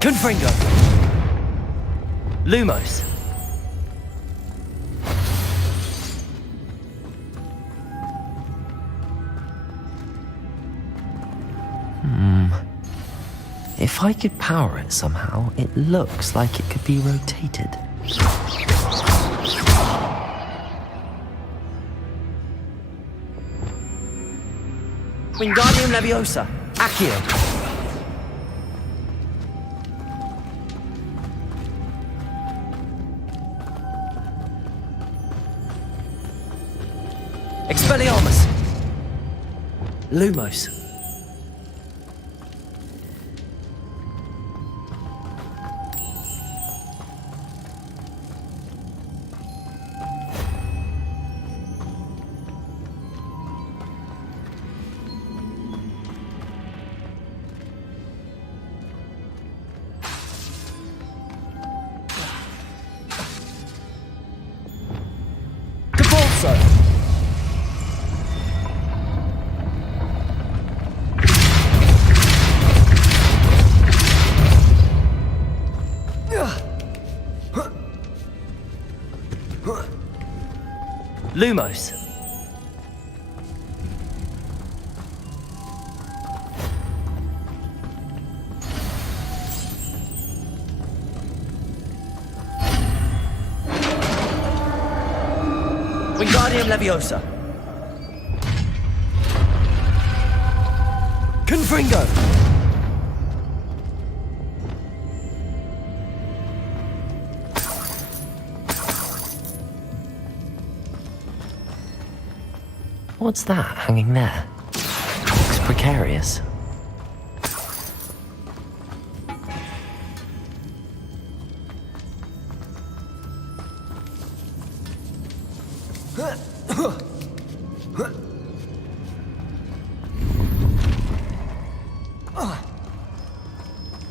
Confringo. Lumos. If I could power it somehow, it looks like it could be rotated. Wingardium Leviosa. Accio. Expelliarmus. Lumos. Lumos. Wingardium Leviosa. Confringo. What's that hanging there? Looks precarious.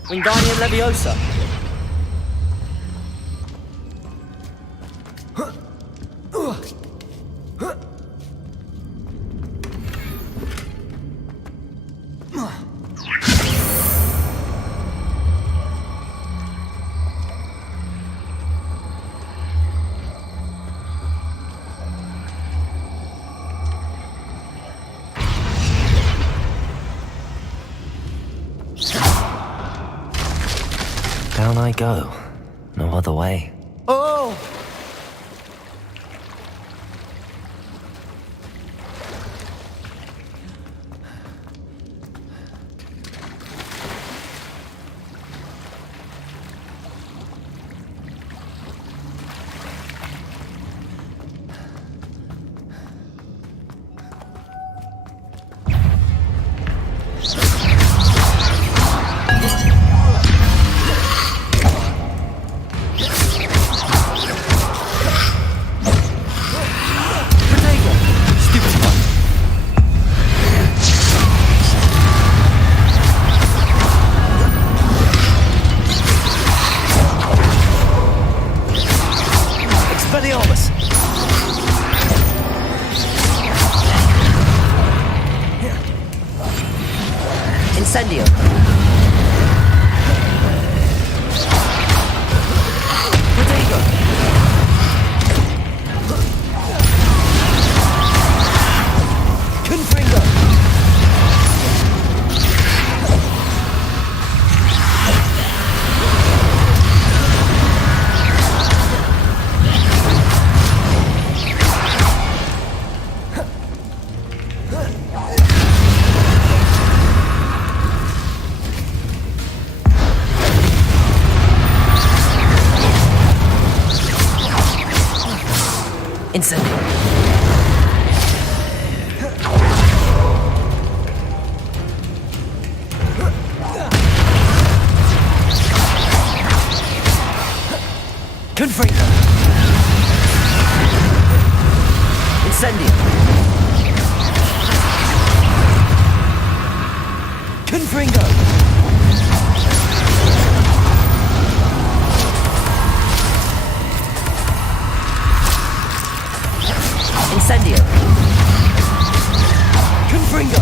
Wingardium Leviosa. Down I go. No other way. Oh! Incendio. Incendio. Confringo. Incendio. Confringo. Incendio. Confringo.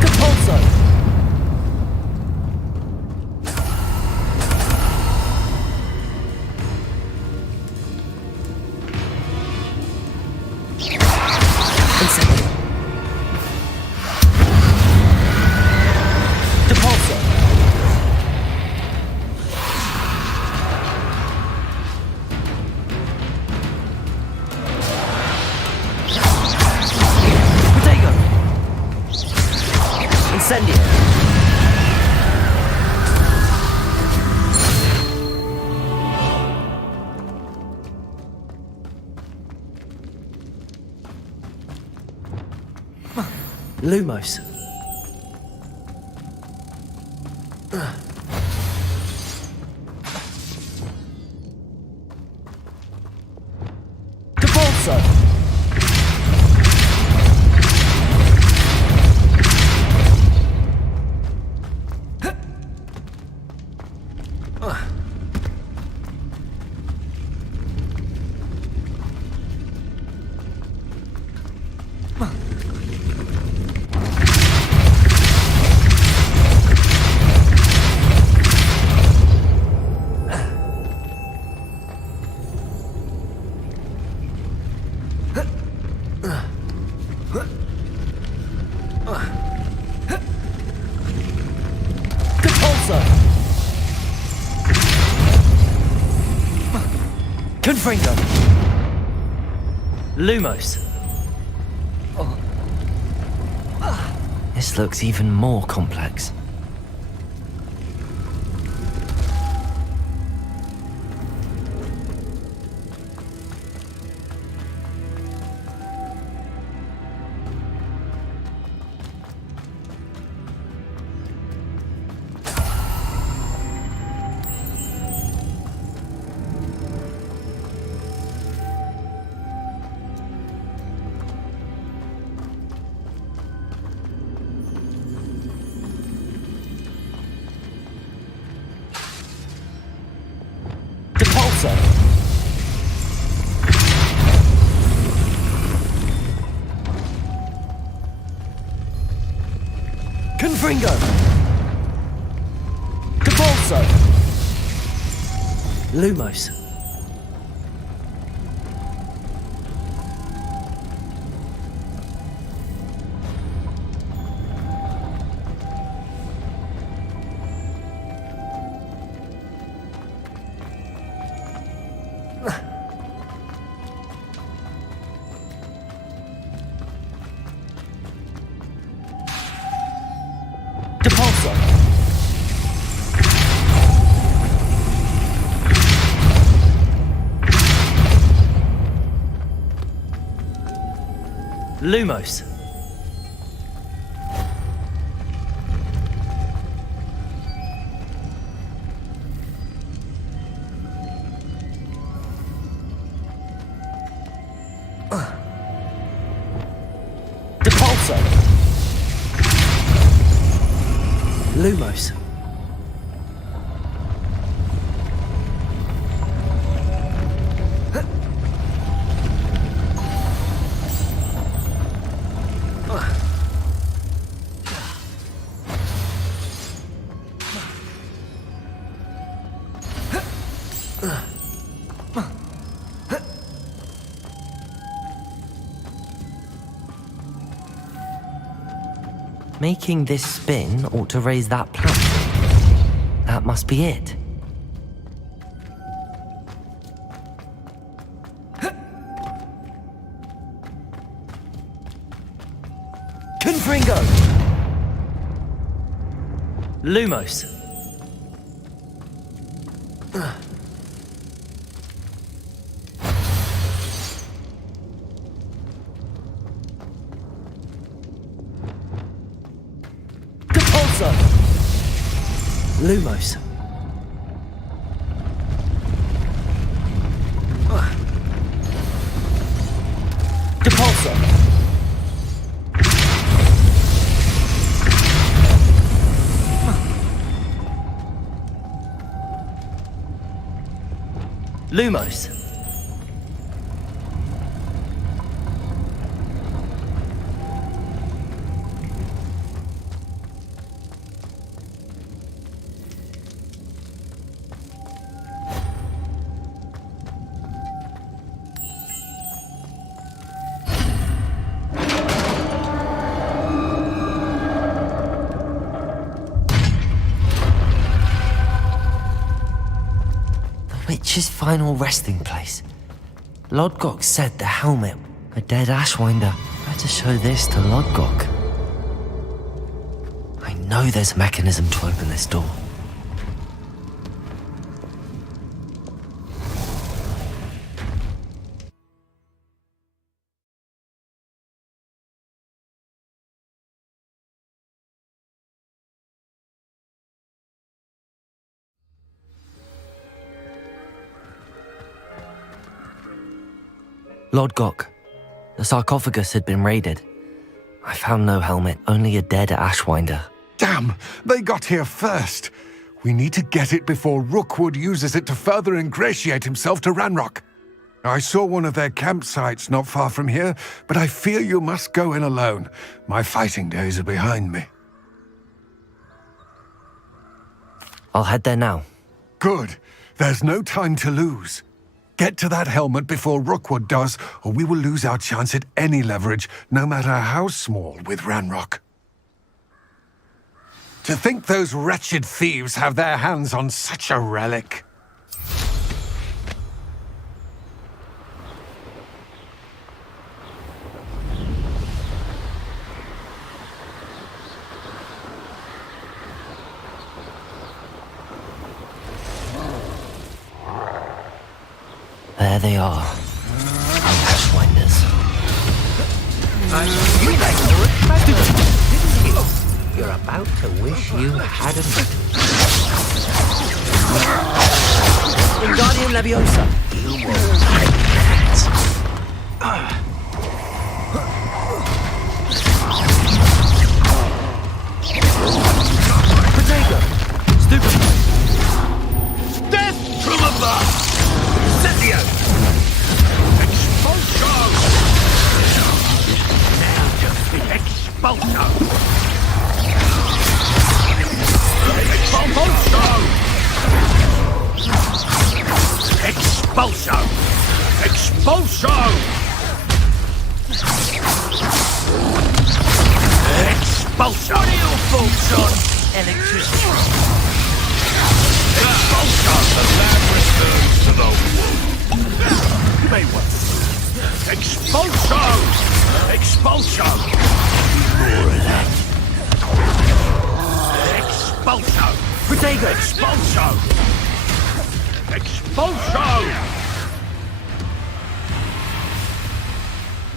Capulso. Incendio. Depulso. Protego. Incendio. Lumos. Depulso. Capulso. Confringo. Lumos. This looks even more complex. Confringo! Capalso! Lumos. Capalso! Lumos. Capalso. Lumos. Making this spin ought to raise that platform. That must be it. Confringo! Lumos. Capalso! Lumos. Capalso! Lumos. Witch's final resting place. Lodgok said the helmet, a dead Ashwinder. Better show this to Lodgok. I know there's a mechanism to open this door. Lodgok, the sarcophagus had been raided. I found no helmet, only a dead Ashwinder. Damn! They got here first. We need to get it before Rookwood uses it to further ingratiate himself to Ranrock. I saw one of their campsites not far from here, but I fear you must go in alone. My fighting days are behind me. I'll head there now. Good. There's no time to lose. Get to that helmet before Rookwood does, or we will lose our chance at any leverage, no matter how small, with Ranrock. To think those wretched thieves have their hands on such a relic. There they are. Ashwinders. You're about to wish you hadn't. Wingardium Leviosa. You will. Potato. Stupefy. Death from above! Incendio! Expulso! Now just the expulso! Expulso! Expulso! Expulso! What are your thoughts on electricity? Expulso! The land returns to the womb. May what? Expulso! Expulso! More of that. Expulso! Protego! Expulso! Expulso!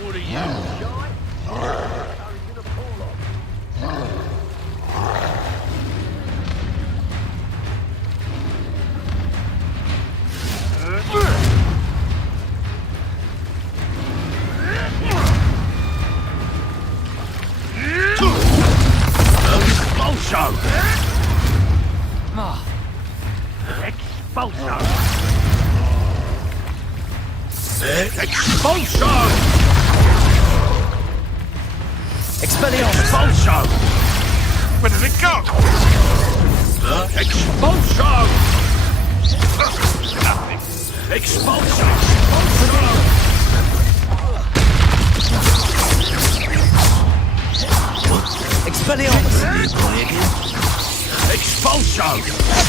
What are you, Expulso! Expulso! Expulso! Expelliarmus! Expulso! Where does it go? Expulso! Nothing. Expulso! Expelliarmus! Expulso!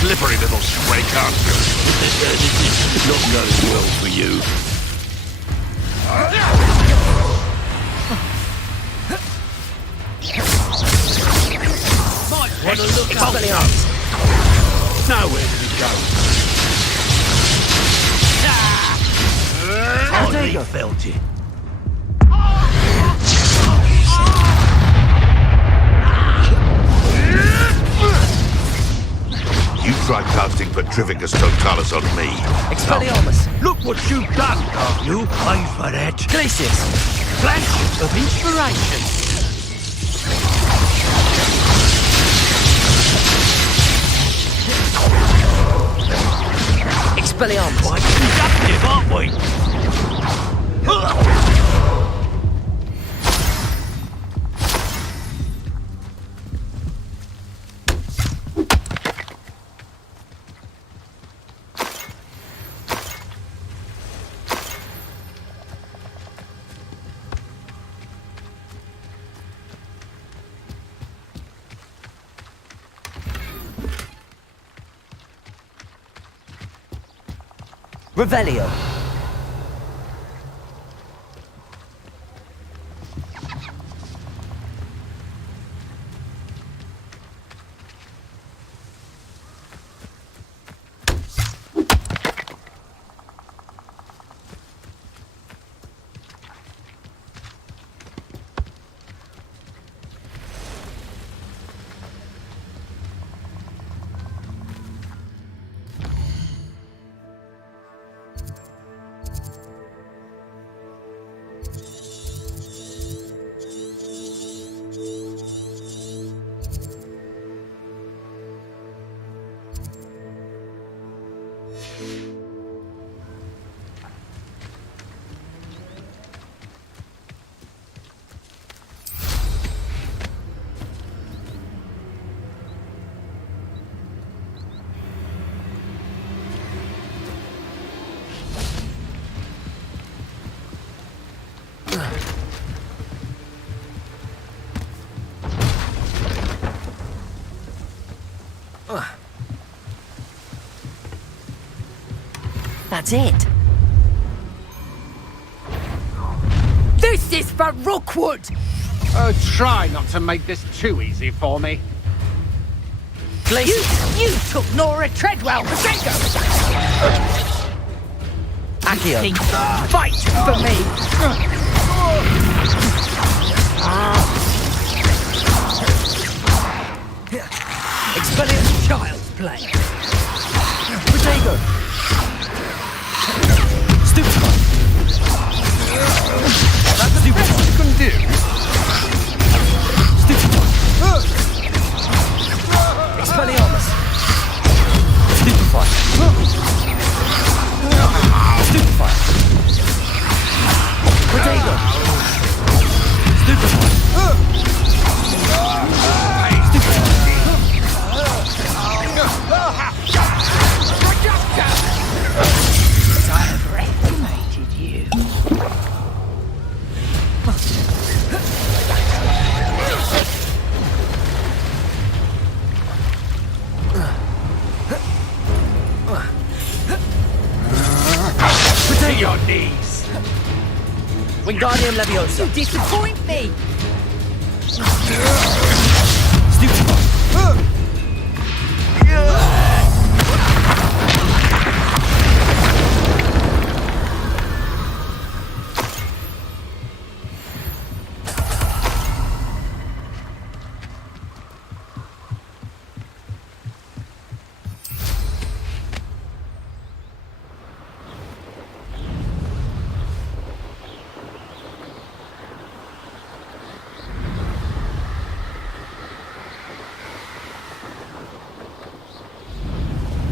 Slippery little stray, can't you? Not going well for you. Want to look up Expulso! Now where did it go? Hardly felt it. You tried casting Petrificus Totalis on me. Expelliarmus! Look what you've done, can't you? Pay for that. Glacius! Flash of inspiration. Expelliarmus! Quite conductive, aren't we? Revelio! That's it. This is for Rookwood! Oh, try not to make this too easy for me. You took Nora Treadwell, Protego! Accio! Fight for me! Expelliarmus child's play! Protego! Stupefy! That's the best you can do. Stupefy! Expelliarmus! Stupefy! Stupefy! Protego! Stupefy! As I have Wingardium Leviosa. You disappoint me! Stupefy.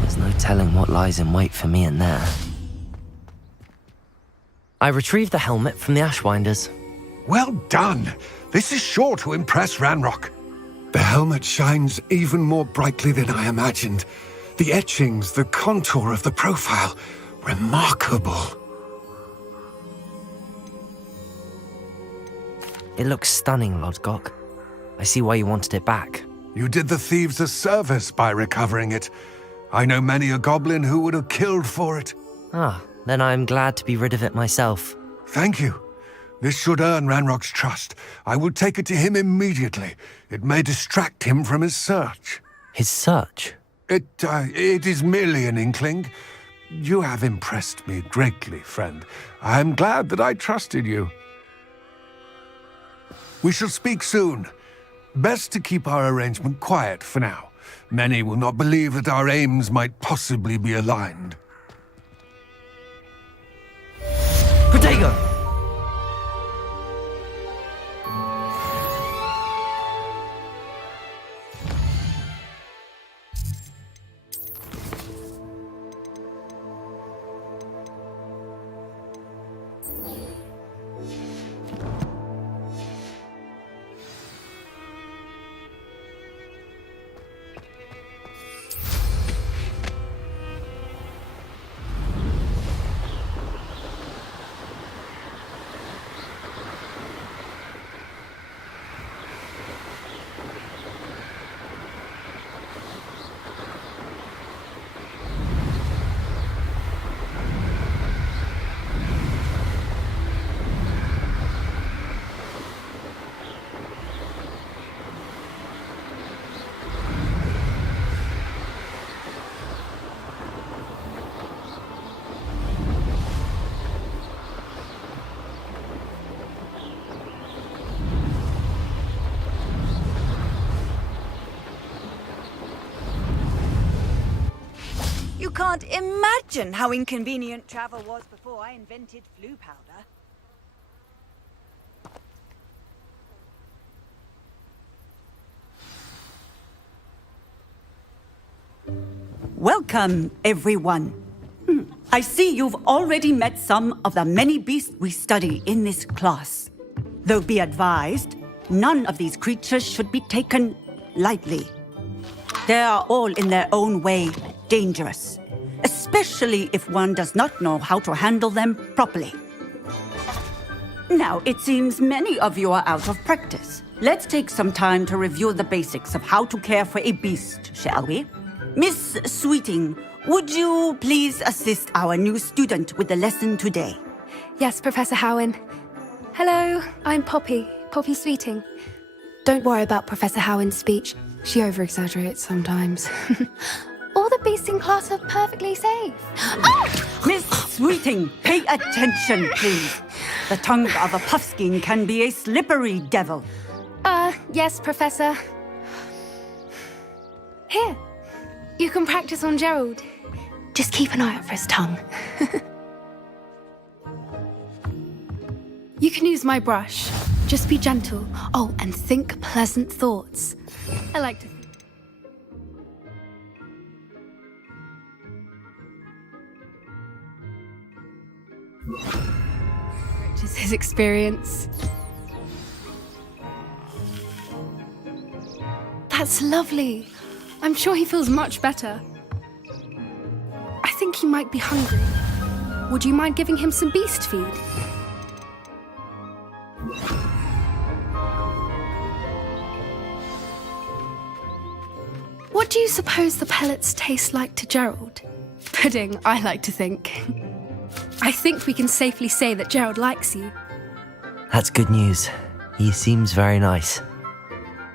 There's no telling what lies in wait for me in there. I retrieved the helmet from the Ashwinders. Well done. This is sure to impress Ranrock. The helmet shines even more brightly than I imagined. The etchings, the contour of the profile, remarkable. It looks stunning, Lodgok. I see why you wanted it back. You did the thieves a service by recovering it. I know many a goblin who would have killed for it. Ah, then I am glad to be rid of it myself. Thank you. This should earn Ranrock's trust. I will take it to him immediately. It may distract him from his search. His search? It is merely an inkling. You have impressed me greatly, friend. I am glad that I trusted you. We shall speak soon. Best to keep our arrangement quiet for now. Many will not believe that our aims might possibly be aligned. Protego. You can't imagine how inconvenient travel was before I invented flu powder. Welcome, everyone. I see you've already met some of the many beasts we study in this class. Though be advised, none of these creatures should be taken lightly. They are all in their own way dangerous, especially if one does not know how to handle them properly. Now, it seems many of you are out of practice. Let's take some time to review the basics of how to care for a beast, shall we? Miss Sweeting, would you please assist our new student with the lesson today? Yes, Professor Howen. Hello, I'm Poppy Sweeting. Don't worry about Professor Howen's speech. She over-exaggerates sometimes. All the beasts in class are perfectly safe. Oh! Miss Sweeting, pay attention, please. The tongue of a puffskein can be a slippery devil. Yes, Professor. Here, you can practice on Gerald. Just keep an eye out for his tongue. You can use my brush. Just be gentle. Oh, and think pleasant thoughts. I like to think. Which is his experience. That's lovely. I'm sure he feels much better. I think he might be hungry. Would you mind giving him some beast feed? What do you suppose the pellets taste like to Gerald? Pudding, I like to think. I think we can safely say that Gerald likes you. That's good news. He seems very nice.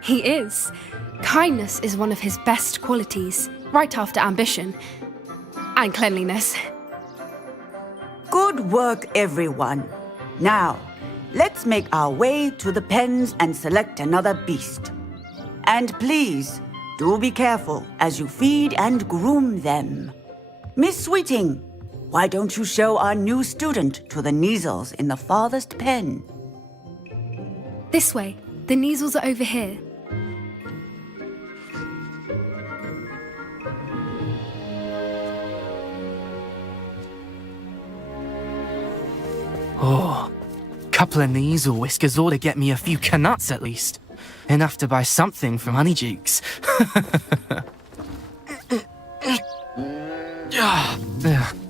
He is. Kindness is one of his best qualities, right after ambition. And cleanliness. Good work, everyone. Now, let's make our way to the pens and select another beast. And please, do be careful as you feed and groom them. Miss Sweeting, why don't you show our new student to the Neasels in the farthest pen? This way. The Neasels are over here. Oh, couple of Neasel whiskers ought to get me a few canuts at least. Enough to buy something from Honeydukes.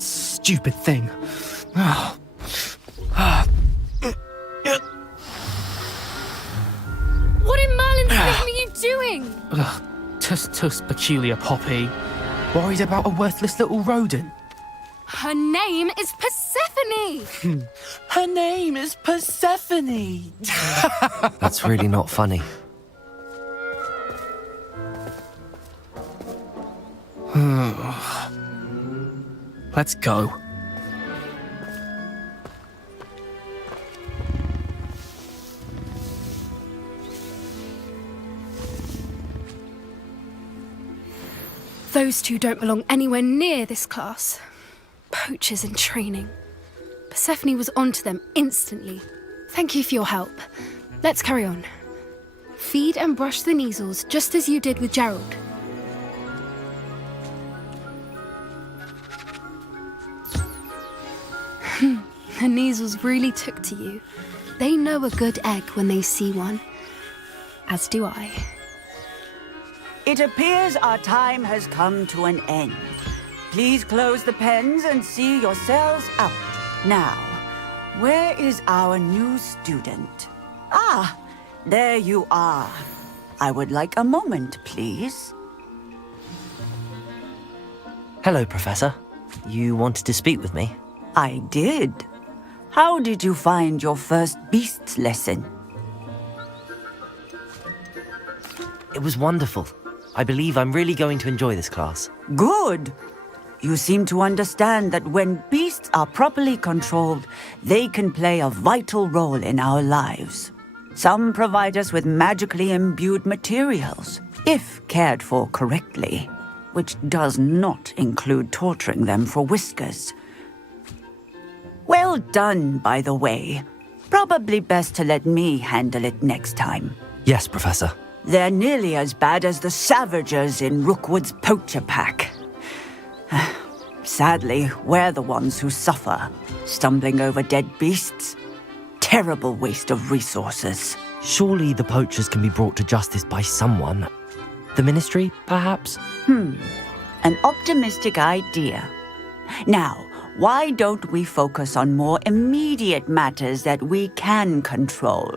Stupid thing. What in Merlin's name are you doing? Tus peculiar Poppy. Worried about a worthless little rodent. Her name is Persephone! Her name is Persephone! That's really not funny. Let's go. Those two don't belong anywhere near this class. Poachers in training. Persephone was onto them instantly. Thank you for your help. Let's carry on. Feed and brush the Neasels just as you did with Gerald. The Neasels really took to you. They know a good egg when they see one. As do I. It appears our time has come to an end. Please close the pens and see yourselves out. Now, where is our new student? Ah, there you are. I would like a moment, please. Hello, Professor. You wanted to speak with me? I did. How did you find your first beasts lesson? It was wonderful. I believe I'm really going to enjoy this class. Good. You seem to understand that when beasts are properly controlled, they can play a vital role in our lives. Some provide us with magically imbued materials, if cared for correctly, which does not include torturing them for whiskers. Well done, by the way. Probably best to let me handle it next time. Yes, Professor. They're nearly as bad as the Savagers in Rookwood's poacher pack. Sadly, we're the ones who suffer, stumbling over dead beasts. Terrible waste of resources. Surely the poachers can be brought to justice by someone. The Ministry, perhaps? An optimistic idea. Now, why don't we focus on more immediate matters that we can control?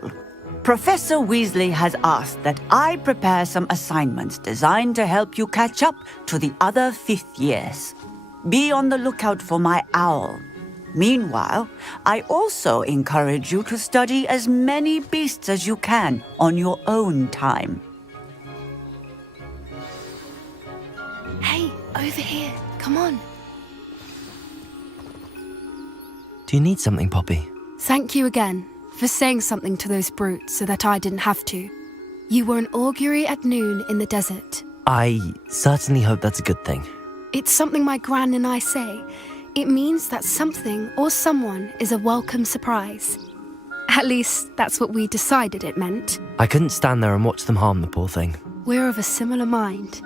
Professor Weasley has asked that I prepare some assignments designed to help you catch up to the other 5th years. Be on the lookout for my owl. Meanwhile, I also encourage you to study as many beasts as you can on your own time. Hey, over here. Come on. Do you need something, Poppy? Thank you again for saying something to those brutes so that I didn't have to. You were an augury at noon in the desert. I certainly hope that's a good thing. It's something my gran and I say. It means that something or someone is a welcome surprise. At least, that's what we decided it meant. I couldn't stand there and watch them harm the poor thing. We're of a similar mind.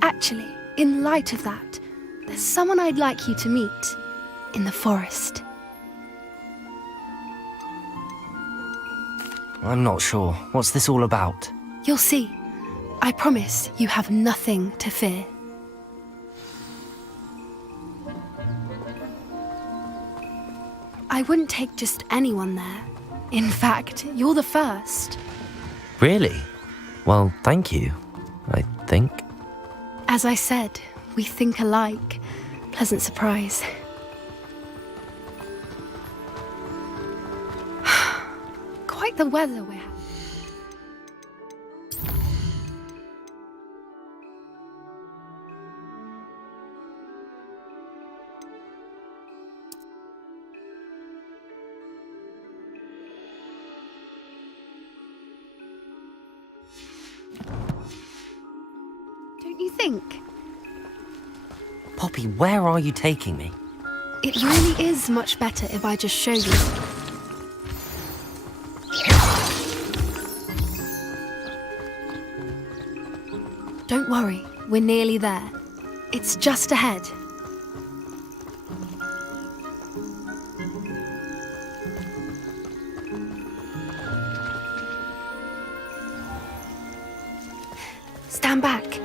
Actually, in light of that, there's someone I'd like you to meet in the forest. I'm not sure. What's this all about? You'll see. I promise you have nothing to fear. I wouldn't take just anyone there. In fact, you're the first. Really? Well, thank you, I think. As I said, we think alike. Pleasant surprise. like the weather we're having. Don't you think? Poppy, where are you taking me? It really is much better if I just show you. Don't worry, we're nearly there. It's just ahead. Stand back.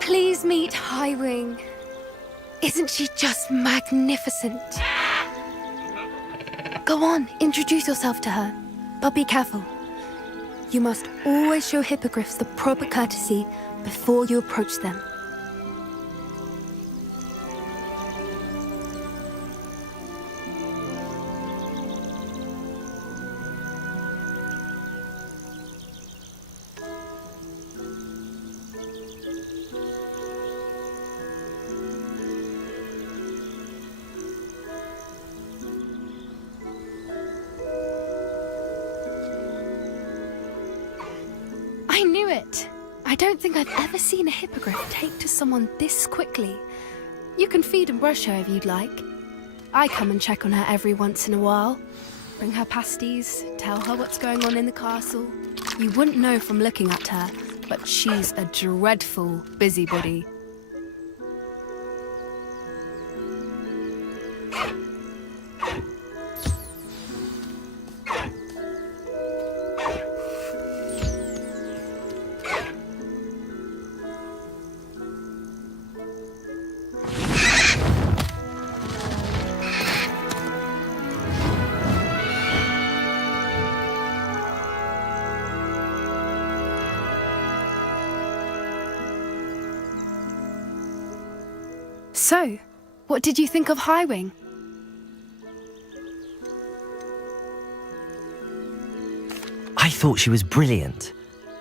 Please meet Highwing. Isn't she just magnificent? Go on, introduce yourself to her. But be careful. You must always show hippogriffs the proper courtesy before you approach them. I knew it! I don't think I've ever seen a hippogriff take to someone this quickly. You can feed and brush her if you'd like. I come and check on her every once in a while. Bring her pasties, tell her what's going on in the castle. You wouldn't know from looking at her, but she's a dreadful busybody. So, what did you think of Highwing? I thought she was brilliant.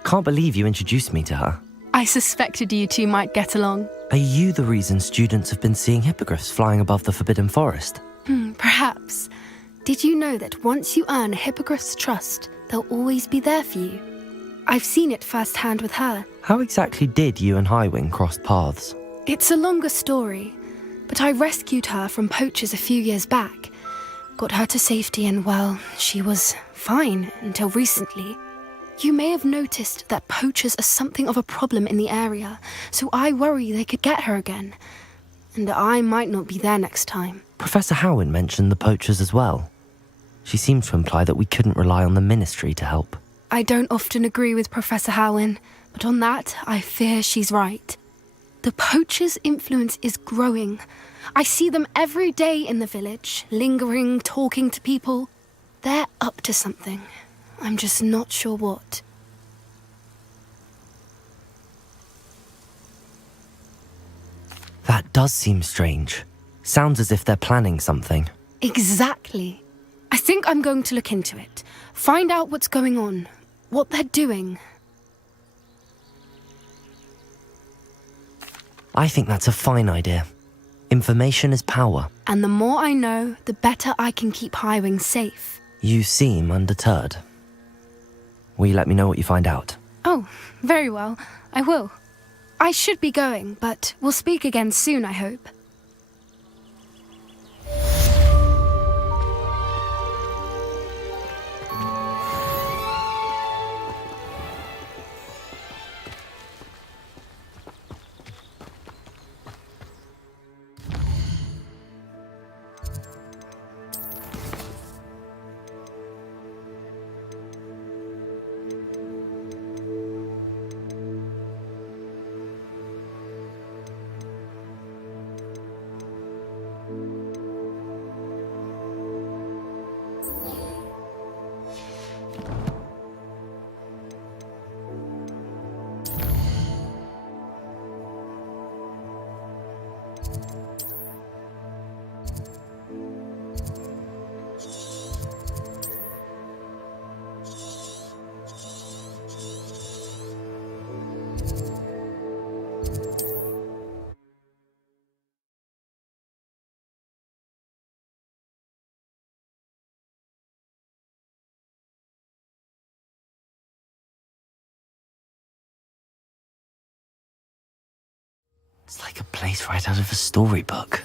Can't believe you introduced me to her. I suspected you two might get along. Are you the reason students have been seeing hippogriffs flying above the Forbidden Forest? Perhaps. Did you know that once you earn a hippogriff's trust, they'll always be there for you? I've seen it firsthand with her. How exactly did you and Highwing cross paths? It's a longer story, but I rescued her from poachers a few years back. Got her to safety and, well, she was fine until recently. You may have noticed that poachers are something of a problem in the area, so I worry they could get her again. And I might not be there next time. Professor Howin mentioned the poachers as well. She seemed to imply that we couldn't rely on the ministry to help. I don't often agree with Professor Howin, but on that, I fear she's right. The poachers' influence is growing. I see them every day in the village, lingering, talking to people. They're up to something. I'm just not sure what. That does seem strange. Sounds as if they're planning something. Exactly. I think I'm going to look into it. Find out what's going on, what they're doing. I think that's a fine idea. Information is power. And the more I know, the better I can keep Highwing safe. You seem undeterred. Will you let me know what you find out? Oh, very well. I will. I should be going, but we'll speak again soon, I hope. It's like a place right out of a storybook.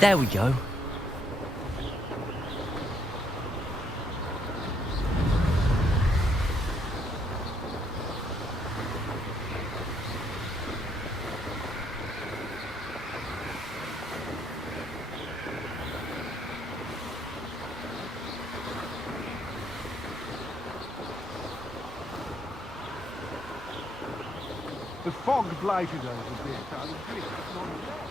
There we go. The fog blighted us a bit. I was really nonetheless.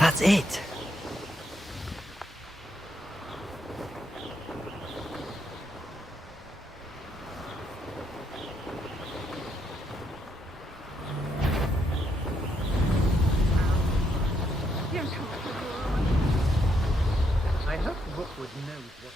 That's it. I hope Rookwood knows what.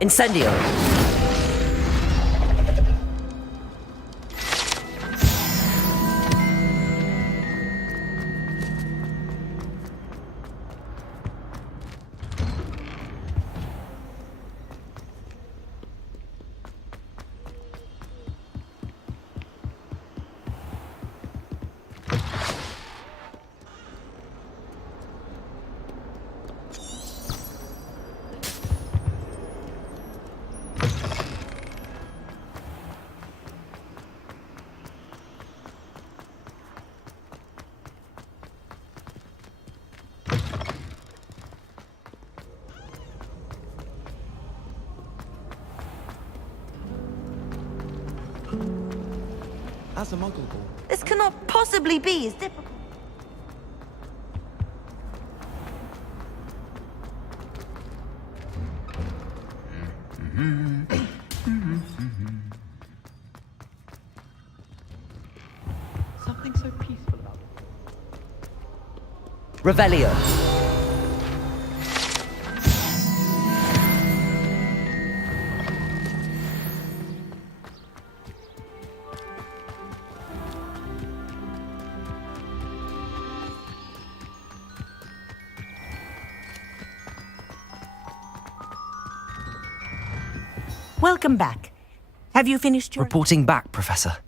Incendio! As a muggle ball. This cannot possibly be as difficult. Something so peaceful about it. Revelio. Welcome back. Have you finished your... Reporting back, Professor.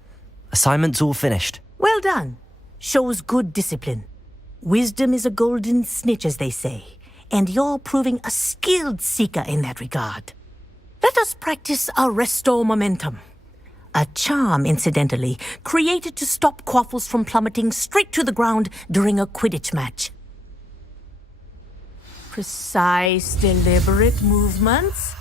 Assignment's all finished. Well done. Shows good discipline. Wisdom is a golden snitch, as they say, and you're proving a skilled seeker in that regard. Let us practice our Restore Momentum. A charm, incidentally, created to stop quaffles from plummeting straight to the ground during a Quidditch match. Precise, deliberate movements.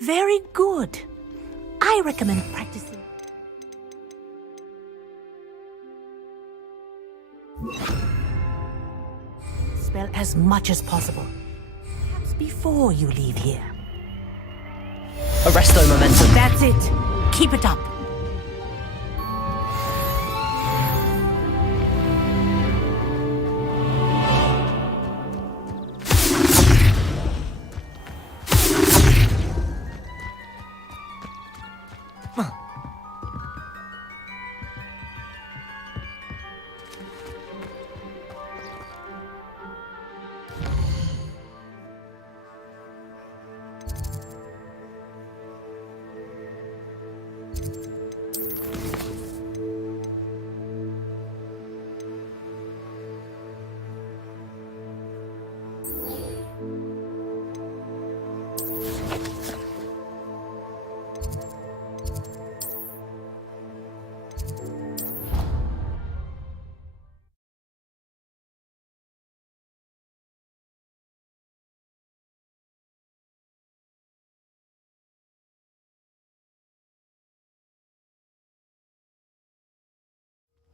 Very good. I recommend practicing. Spell as much as possible. Perhaps before you leave here. Arresto Momentum. That's it. Keep it up.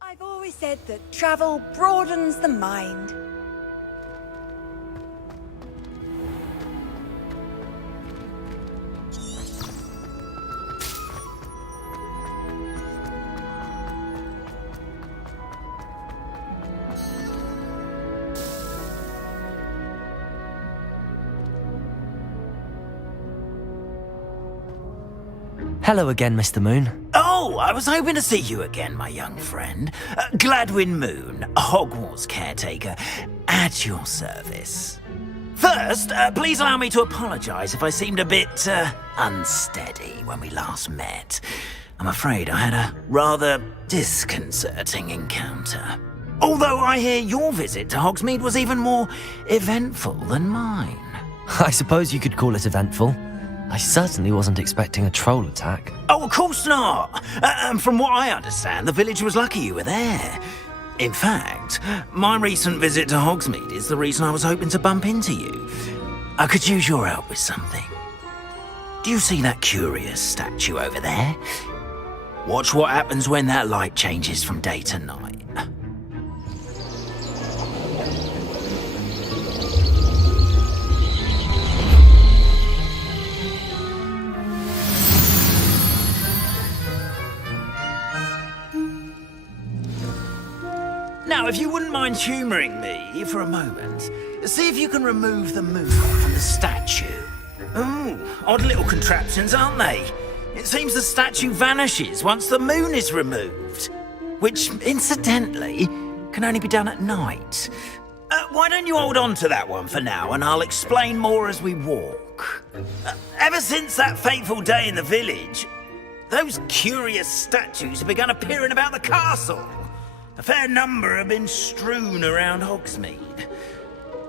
I've always said that travel broadens the mind. Hello again, Mr. Moon. Oh, I was hoping to see you again, my young friend. Gladwin Moon, Hogwarts caretaker, at your service. First, please allow me to apologise if I seemed a bit unsteady when we last met. I'm afraid I had a rather disconcerting encounter. Although I hear your visit to Hogsmeade was even more eventful than mine. I suppose you could call it eventful. I certainly wasn't expecting a troll attack. Oh, of course not! From what I understand, the village was lucky you were there. In fact, my recent visit to Hogsmeade is the reason I was hoping to bump into you. I could use your help with something. Do you see that curious statue over there? Watch what happens when that light changes from day to night. Now, if you wouldn't mind humouring me for a moment, see if you can remove the moon from the statue. Ooh, odd little contraptions, aren't they? It seems the statue vanishes once the moon is removed, which, incidentally, can only be done at night. Why don't you hold on to that one for now, and I'll explain more as we walk. Ever since that fateful day in the village, those curious statues have begun appearing about the castle. A fair number have been strewn around Hogsmeade.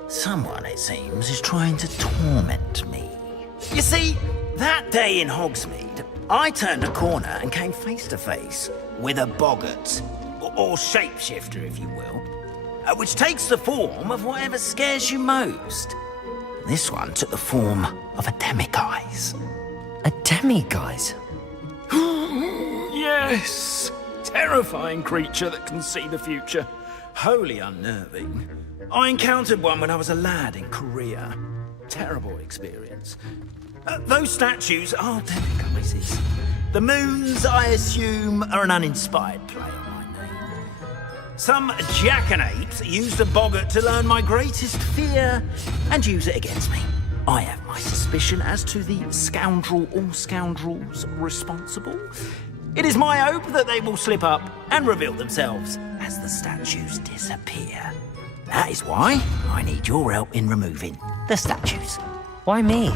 Someone, it seems, is trying to torment me. You see, that day in Hogsmeade, I turned a corner and came face to face with a boggart, or shapeshifter, if you will, which takes the form of whatever scares you most. This one took the form of a demiguise. A demiguise? Yes! Terrifying creature that can see the future. Wholly unnerving. I encountered one when I was a lad in Korea. Terrible experience. Those statues are demiguises. The moons, I assume, are an uninspired play on my name. Some jackanapes used a boggart to learn my greatest fear and use it against me. I have my suspicion as to the scoundrel or scoundrels responsible. It is my hope that they will slip up and reveal themselves as the statues disappear. That is why I need your help in removing the statues. Why me?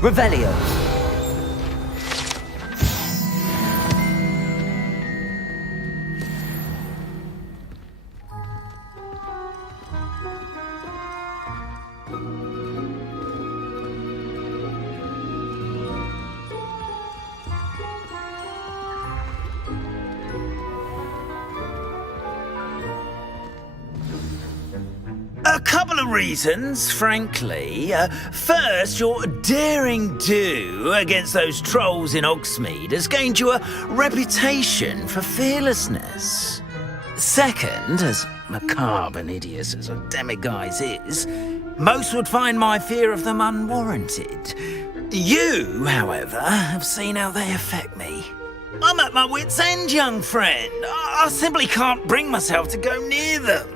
Revelio. A couple of reasons, frankly. First, your daring do against those trolls in Hogsmeade has gained you a reputation for fearlessness. Second, as macabre and hideous as a demiguise is, most would find my fear of them unwarranted. You, however, have seen how they affect me. I'm at my wit's end, young friend. I simply can't bring myself to go near them.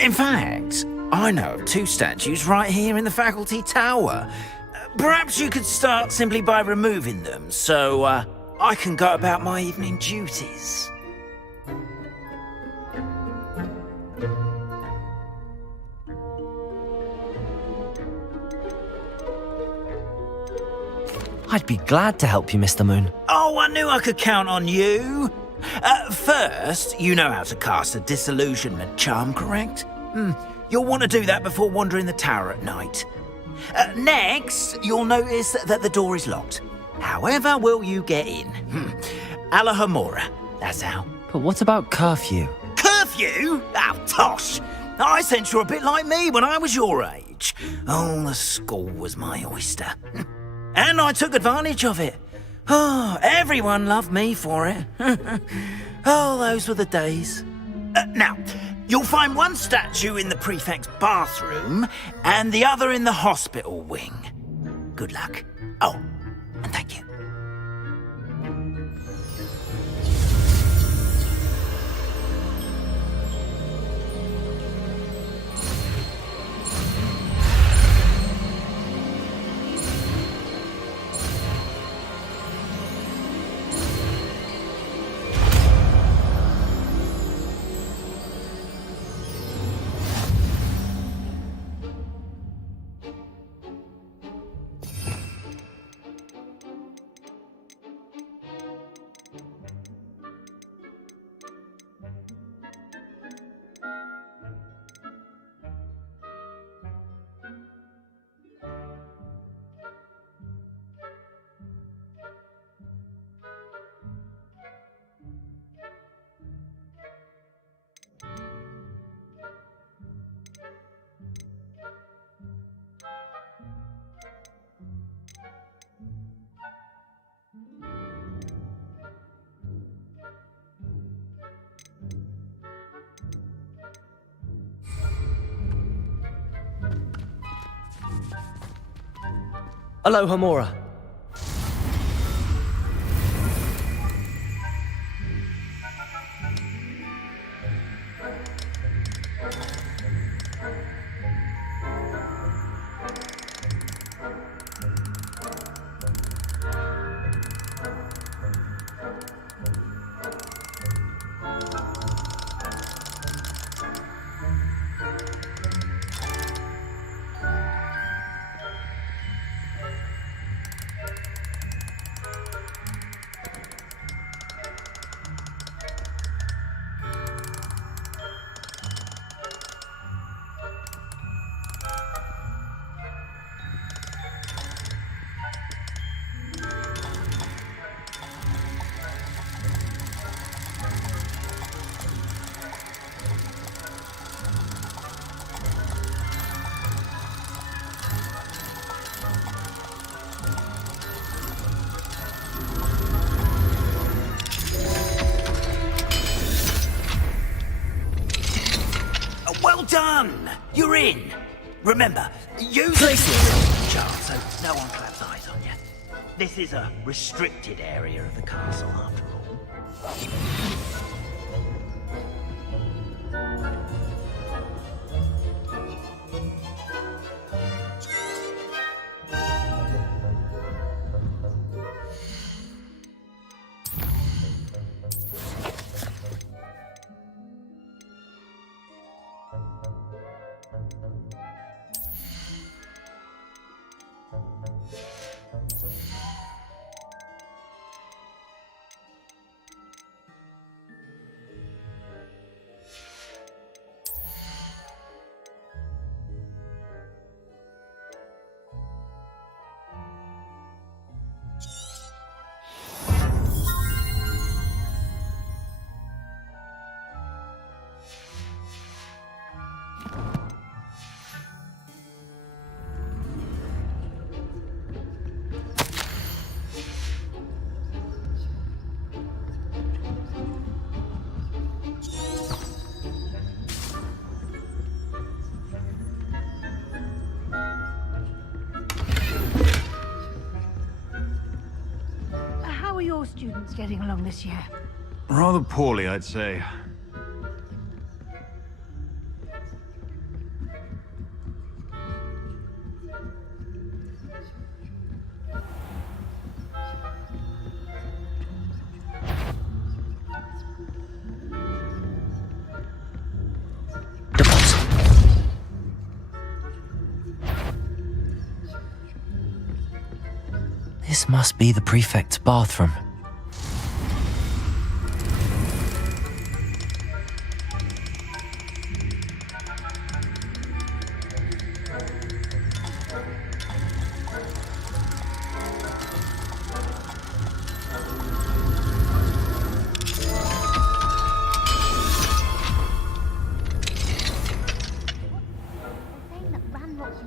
In fact, I know of 2 statues right here in the faculty tower. Perhaps you could start simply by removing them, so I can go about my evening duties. I'd be glad to help you, Mr. Moon. Oh, I knew I could count on you. First, you know how to cast a disillusionment charm, correct? You'll want to do that before wandering the tower at night. Next, you'll notice that the door is locked. However will you get in? Alahomora, that's how. But what about curfew? Curfew? Oh, tosh! I sense you're a bit like me when I was your age. Oh, the school was my oyster. And I took advantage of it. Oh, everyone loved me for it. Oh, those were the days. Now, you'll find one statue in the prefect's bathroom and the other in the hospital wing. Good luck. Oh, and thank you. Hello, Hamora. Well done! You're in. Remember, use the chart so no one claps eyes on you. This is a restricted area of the castle, after all. How are your students getting along this year? Rather poorly, I'd say. This must be the prefect's bathroom.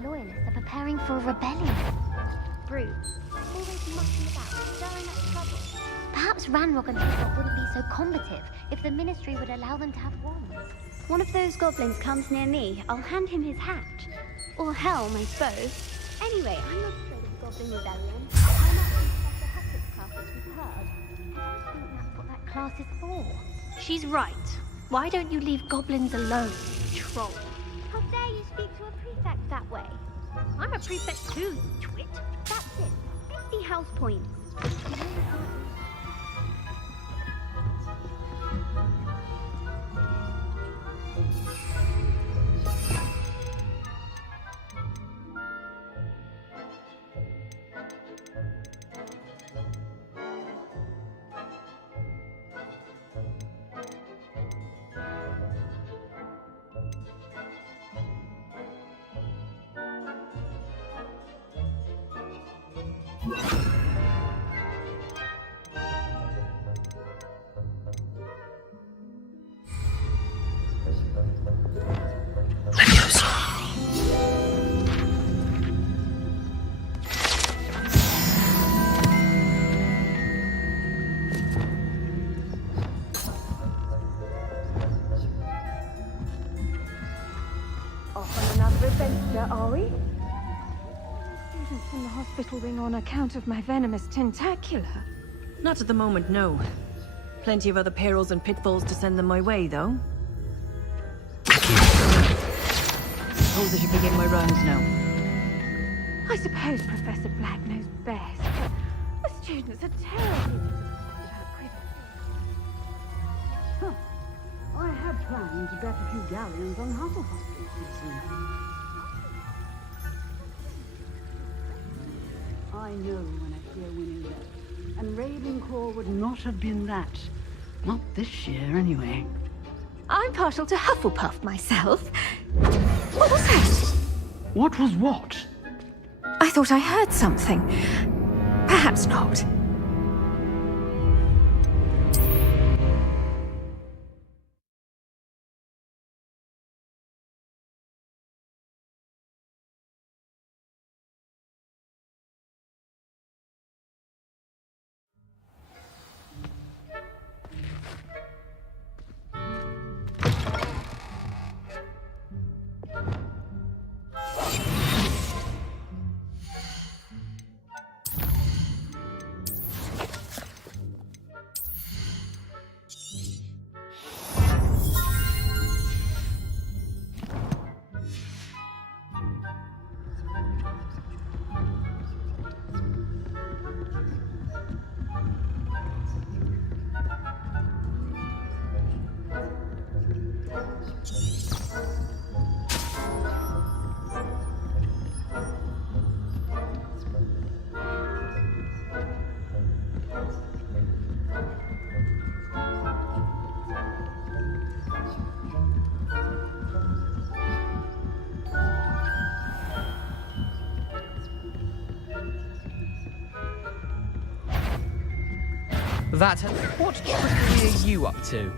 Loyalists are preparing for a rebellion. Brutes. Ranrock and Hiccup wouldn't be so combative if the Ministry would allow them to have wands. One of those goblins comes near me, I'll hand him his hat. Or helm, I suppose. Anyway, I'm not afraid of the Goblin Rebellion. I'm actually Professor Hucket's class, as we've heard. I don't think that's what that class is for. She's right. Why don't you leave goblins alone, you troll? How dare you speak to a prefect that way? I'm a prefect too, you twit. That's it. 50 house points. Off on another adventure, are we? Students in the hospital wing on account of my venomous tentacular. Not at the moment, no. Plenty of other perils and pitfalls to send them my way, though. Suppose I should begin my rounds now. I suppose Professor Black knows best, but the students are terribly disappointed about Quidditch. Huh. I had planned to bet a few galleons on Hufflepuff this season. I know when I see a winning bet, and Ravenclaw would not have been that. Not this year, anyway. I'm partial to Hufflepuff myself. What was that? What was what? I thought I heard something. Perhaps not. What trickery are you up to?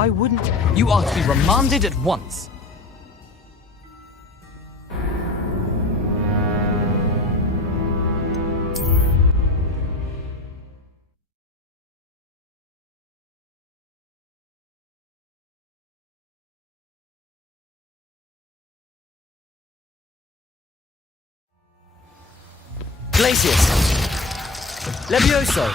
I wouldn't. You are to be remanded at once. Glacius! Levioso!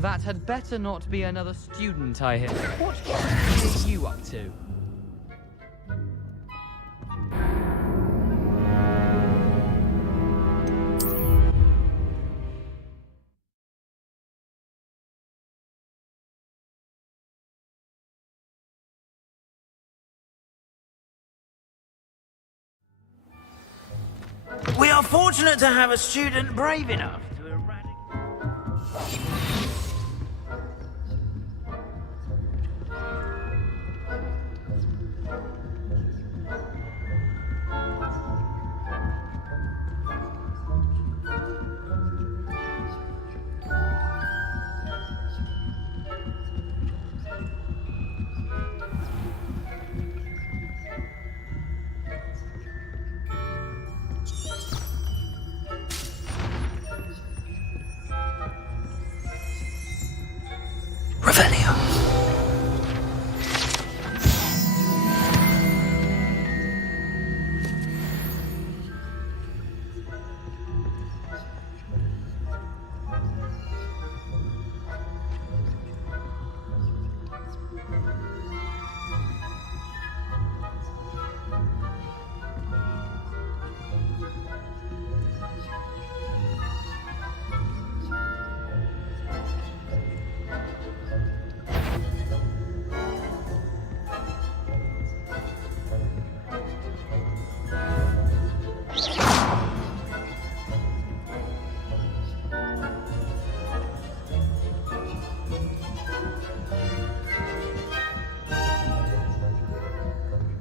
That had better not be another student I hear. What are you up to? We are fortunate to have a student brave enough to eradicate... Revelio.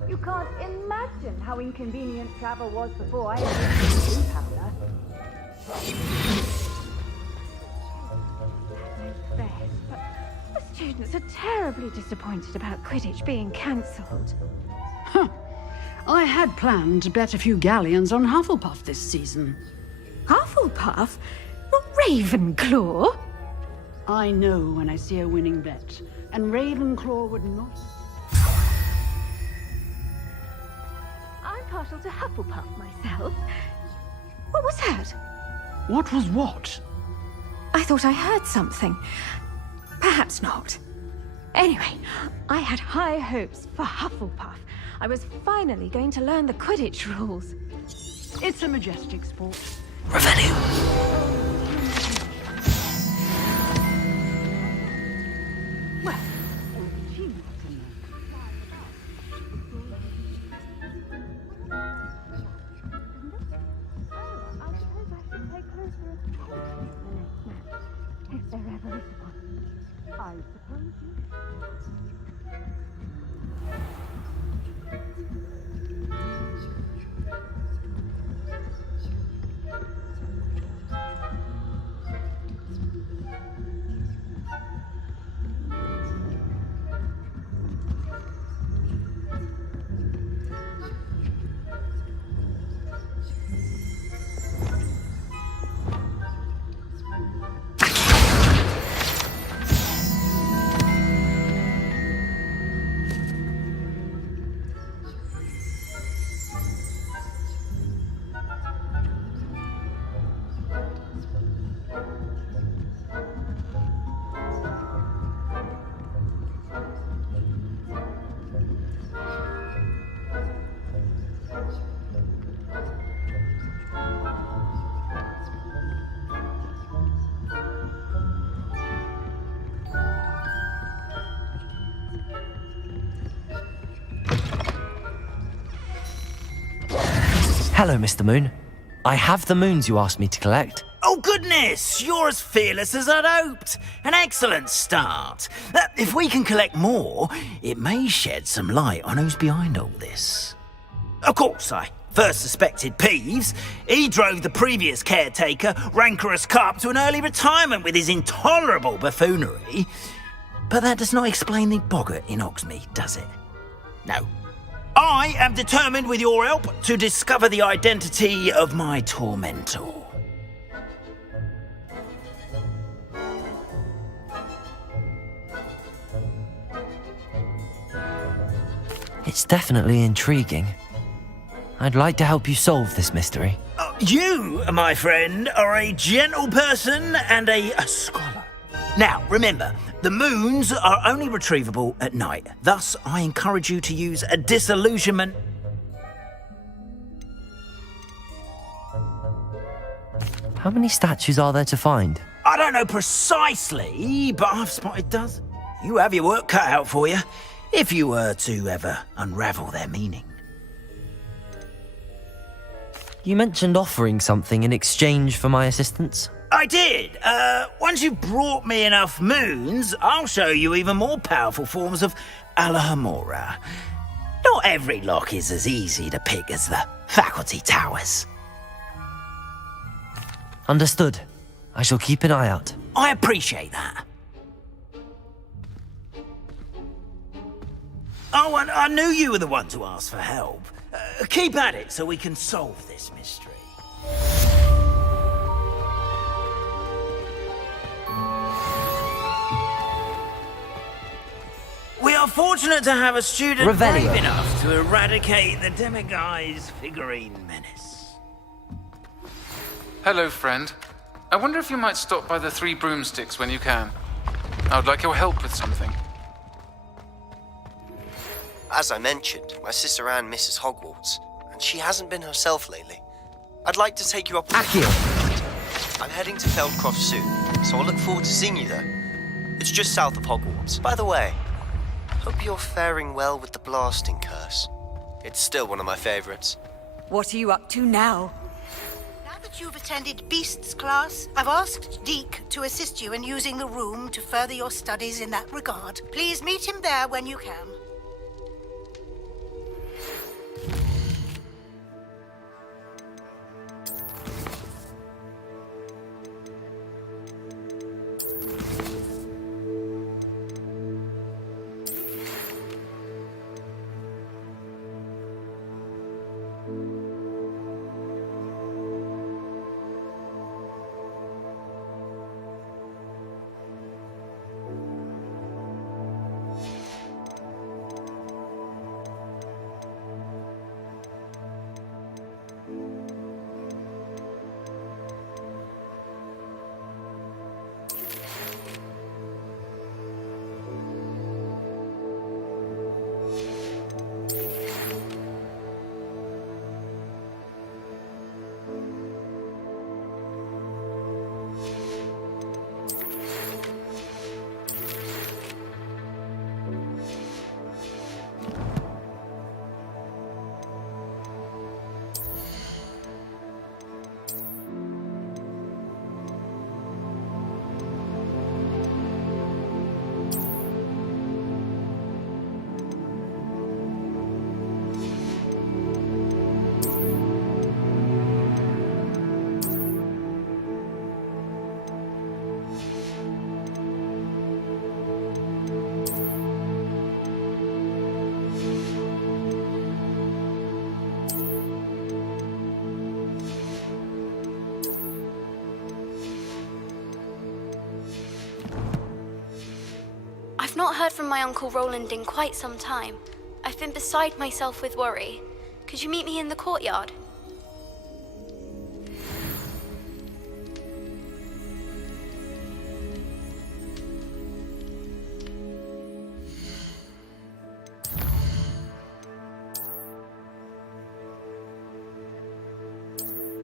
You can't imagine how inconvenient travel was before I had powder. But the students are terribly disappointed about Quidditch being cancelled. Huh. I had planned to bet a few galleons on Hufflepuff this season. Hufflepuff? Ravenclaw? I know when I see a winning bet, and Ravenclaw would not... I'm partial to Hufflepuff myself. What was that? What was what? I thought I heard something. Perhaps not. Anyway, I had high hopes for Hufflepuff. I was finally going to learn the Quidditch rules. It's a majestic sport. Well, she must have if there ever is one. I suppose you... Hello, Mr. Moon. I have the moons you asked me to collect. Oh, goodness! You're as fearless as I'd hoped. An excellent start. If we can collect more, it may shed some light on who's behind all this. Of course, I first suspected Peeves. He drove the previous caretaker, Rancorous Carp, to an early retirement with his intolerable buffoonery. But that does not explain the boggart in Hogsmeade, does it? No. I am determined, with your help, to discover the identity of my tormentor. It's definitely intriguing. I'd like to help you solve this mystery. You, my friend, are a gentle person and a scholar. Now, remember, the moons are only retrievable at night. Thus, I encourage you to use a disillusionment. How many statues are there to find? I don't know precisely, but I've spotted dozens. You have your work cut out for you, if you were to ever unravel their meaning. You mentioned offering something in exchange for my assistance. I did. Once you've brought me enough moons, I'll show you even more powerful forms of Alohomora. Not every lock is as easy to pick as the faculty towers. Understood. I shall keep an eye out. I appreciate that. Oh, and I knew you were the one to ask for help. Keep at it so we can solve this mystery. We are fortunate to have a student Revelio. brave enough to eradicate the Demiguise figurine menace. Hello, friend. I wonder if you might stop by the Three Broomsticks when you can. I would like your help with something. As I mentioned, my sister Anne misses Hogwarts, and she hasn't been herself lately. I'd like to take you up. Accio! I'm heading to Feldcroft soon, so I'll look forward to seeing you there. It's just south of Hogwarts. By the way, hope you're faring well with the blasting curse. It's still one of my favorites. What are you up to now? Now that you've attended Beasts class, I've asked Deke to assist you in using the room to further your studies in that regard. Please meet him there when you can. I've not heard from my Uncle Roland in quite some time. I've been beside myself with worry. Could you meet me in the courtyard?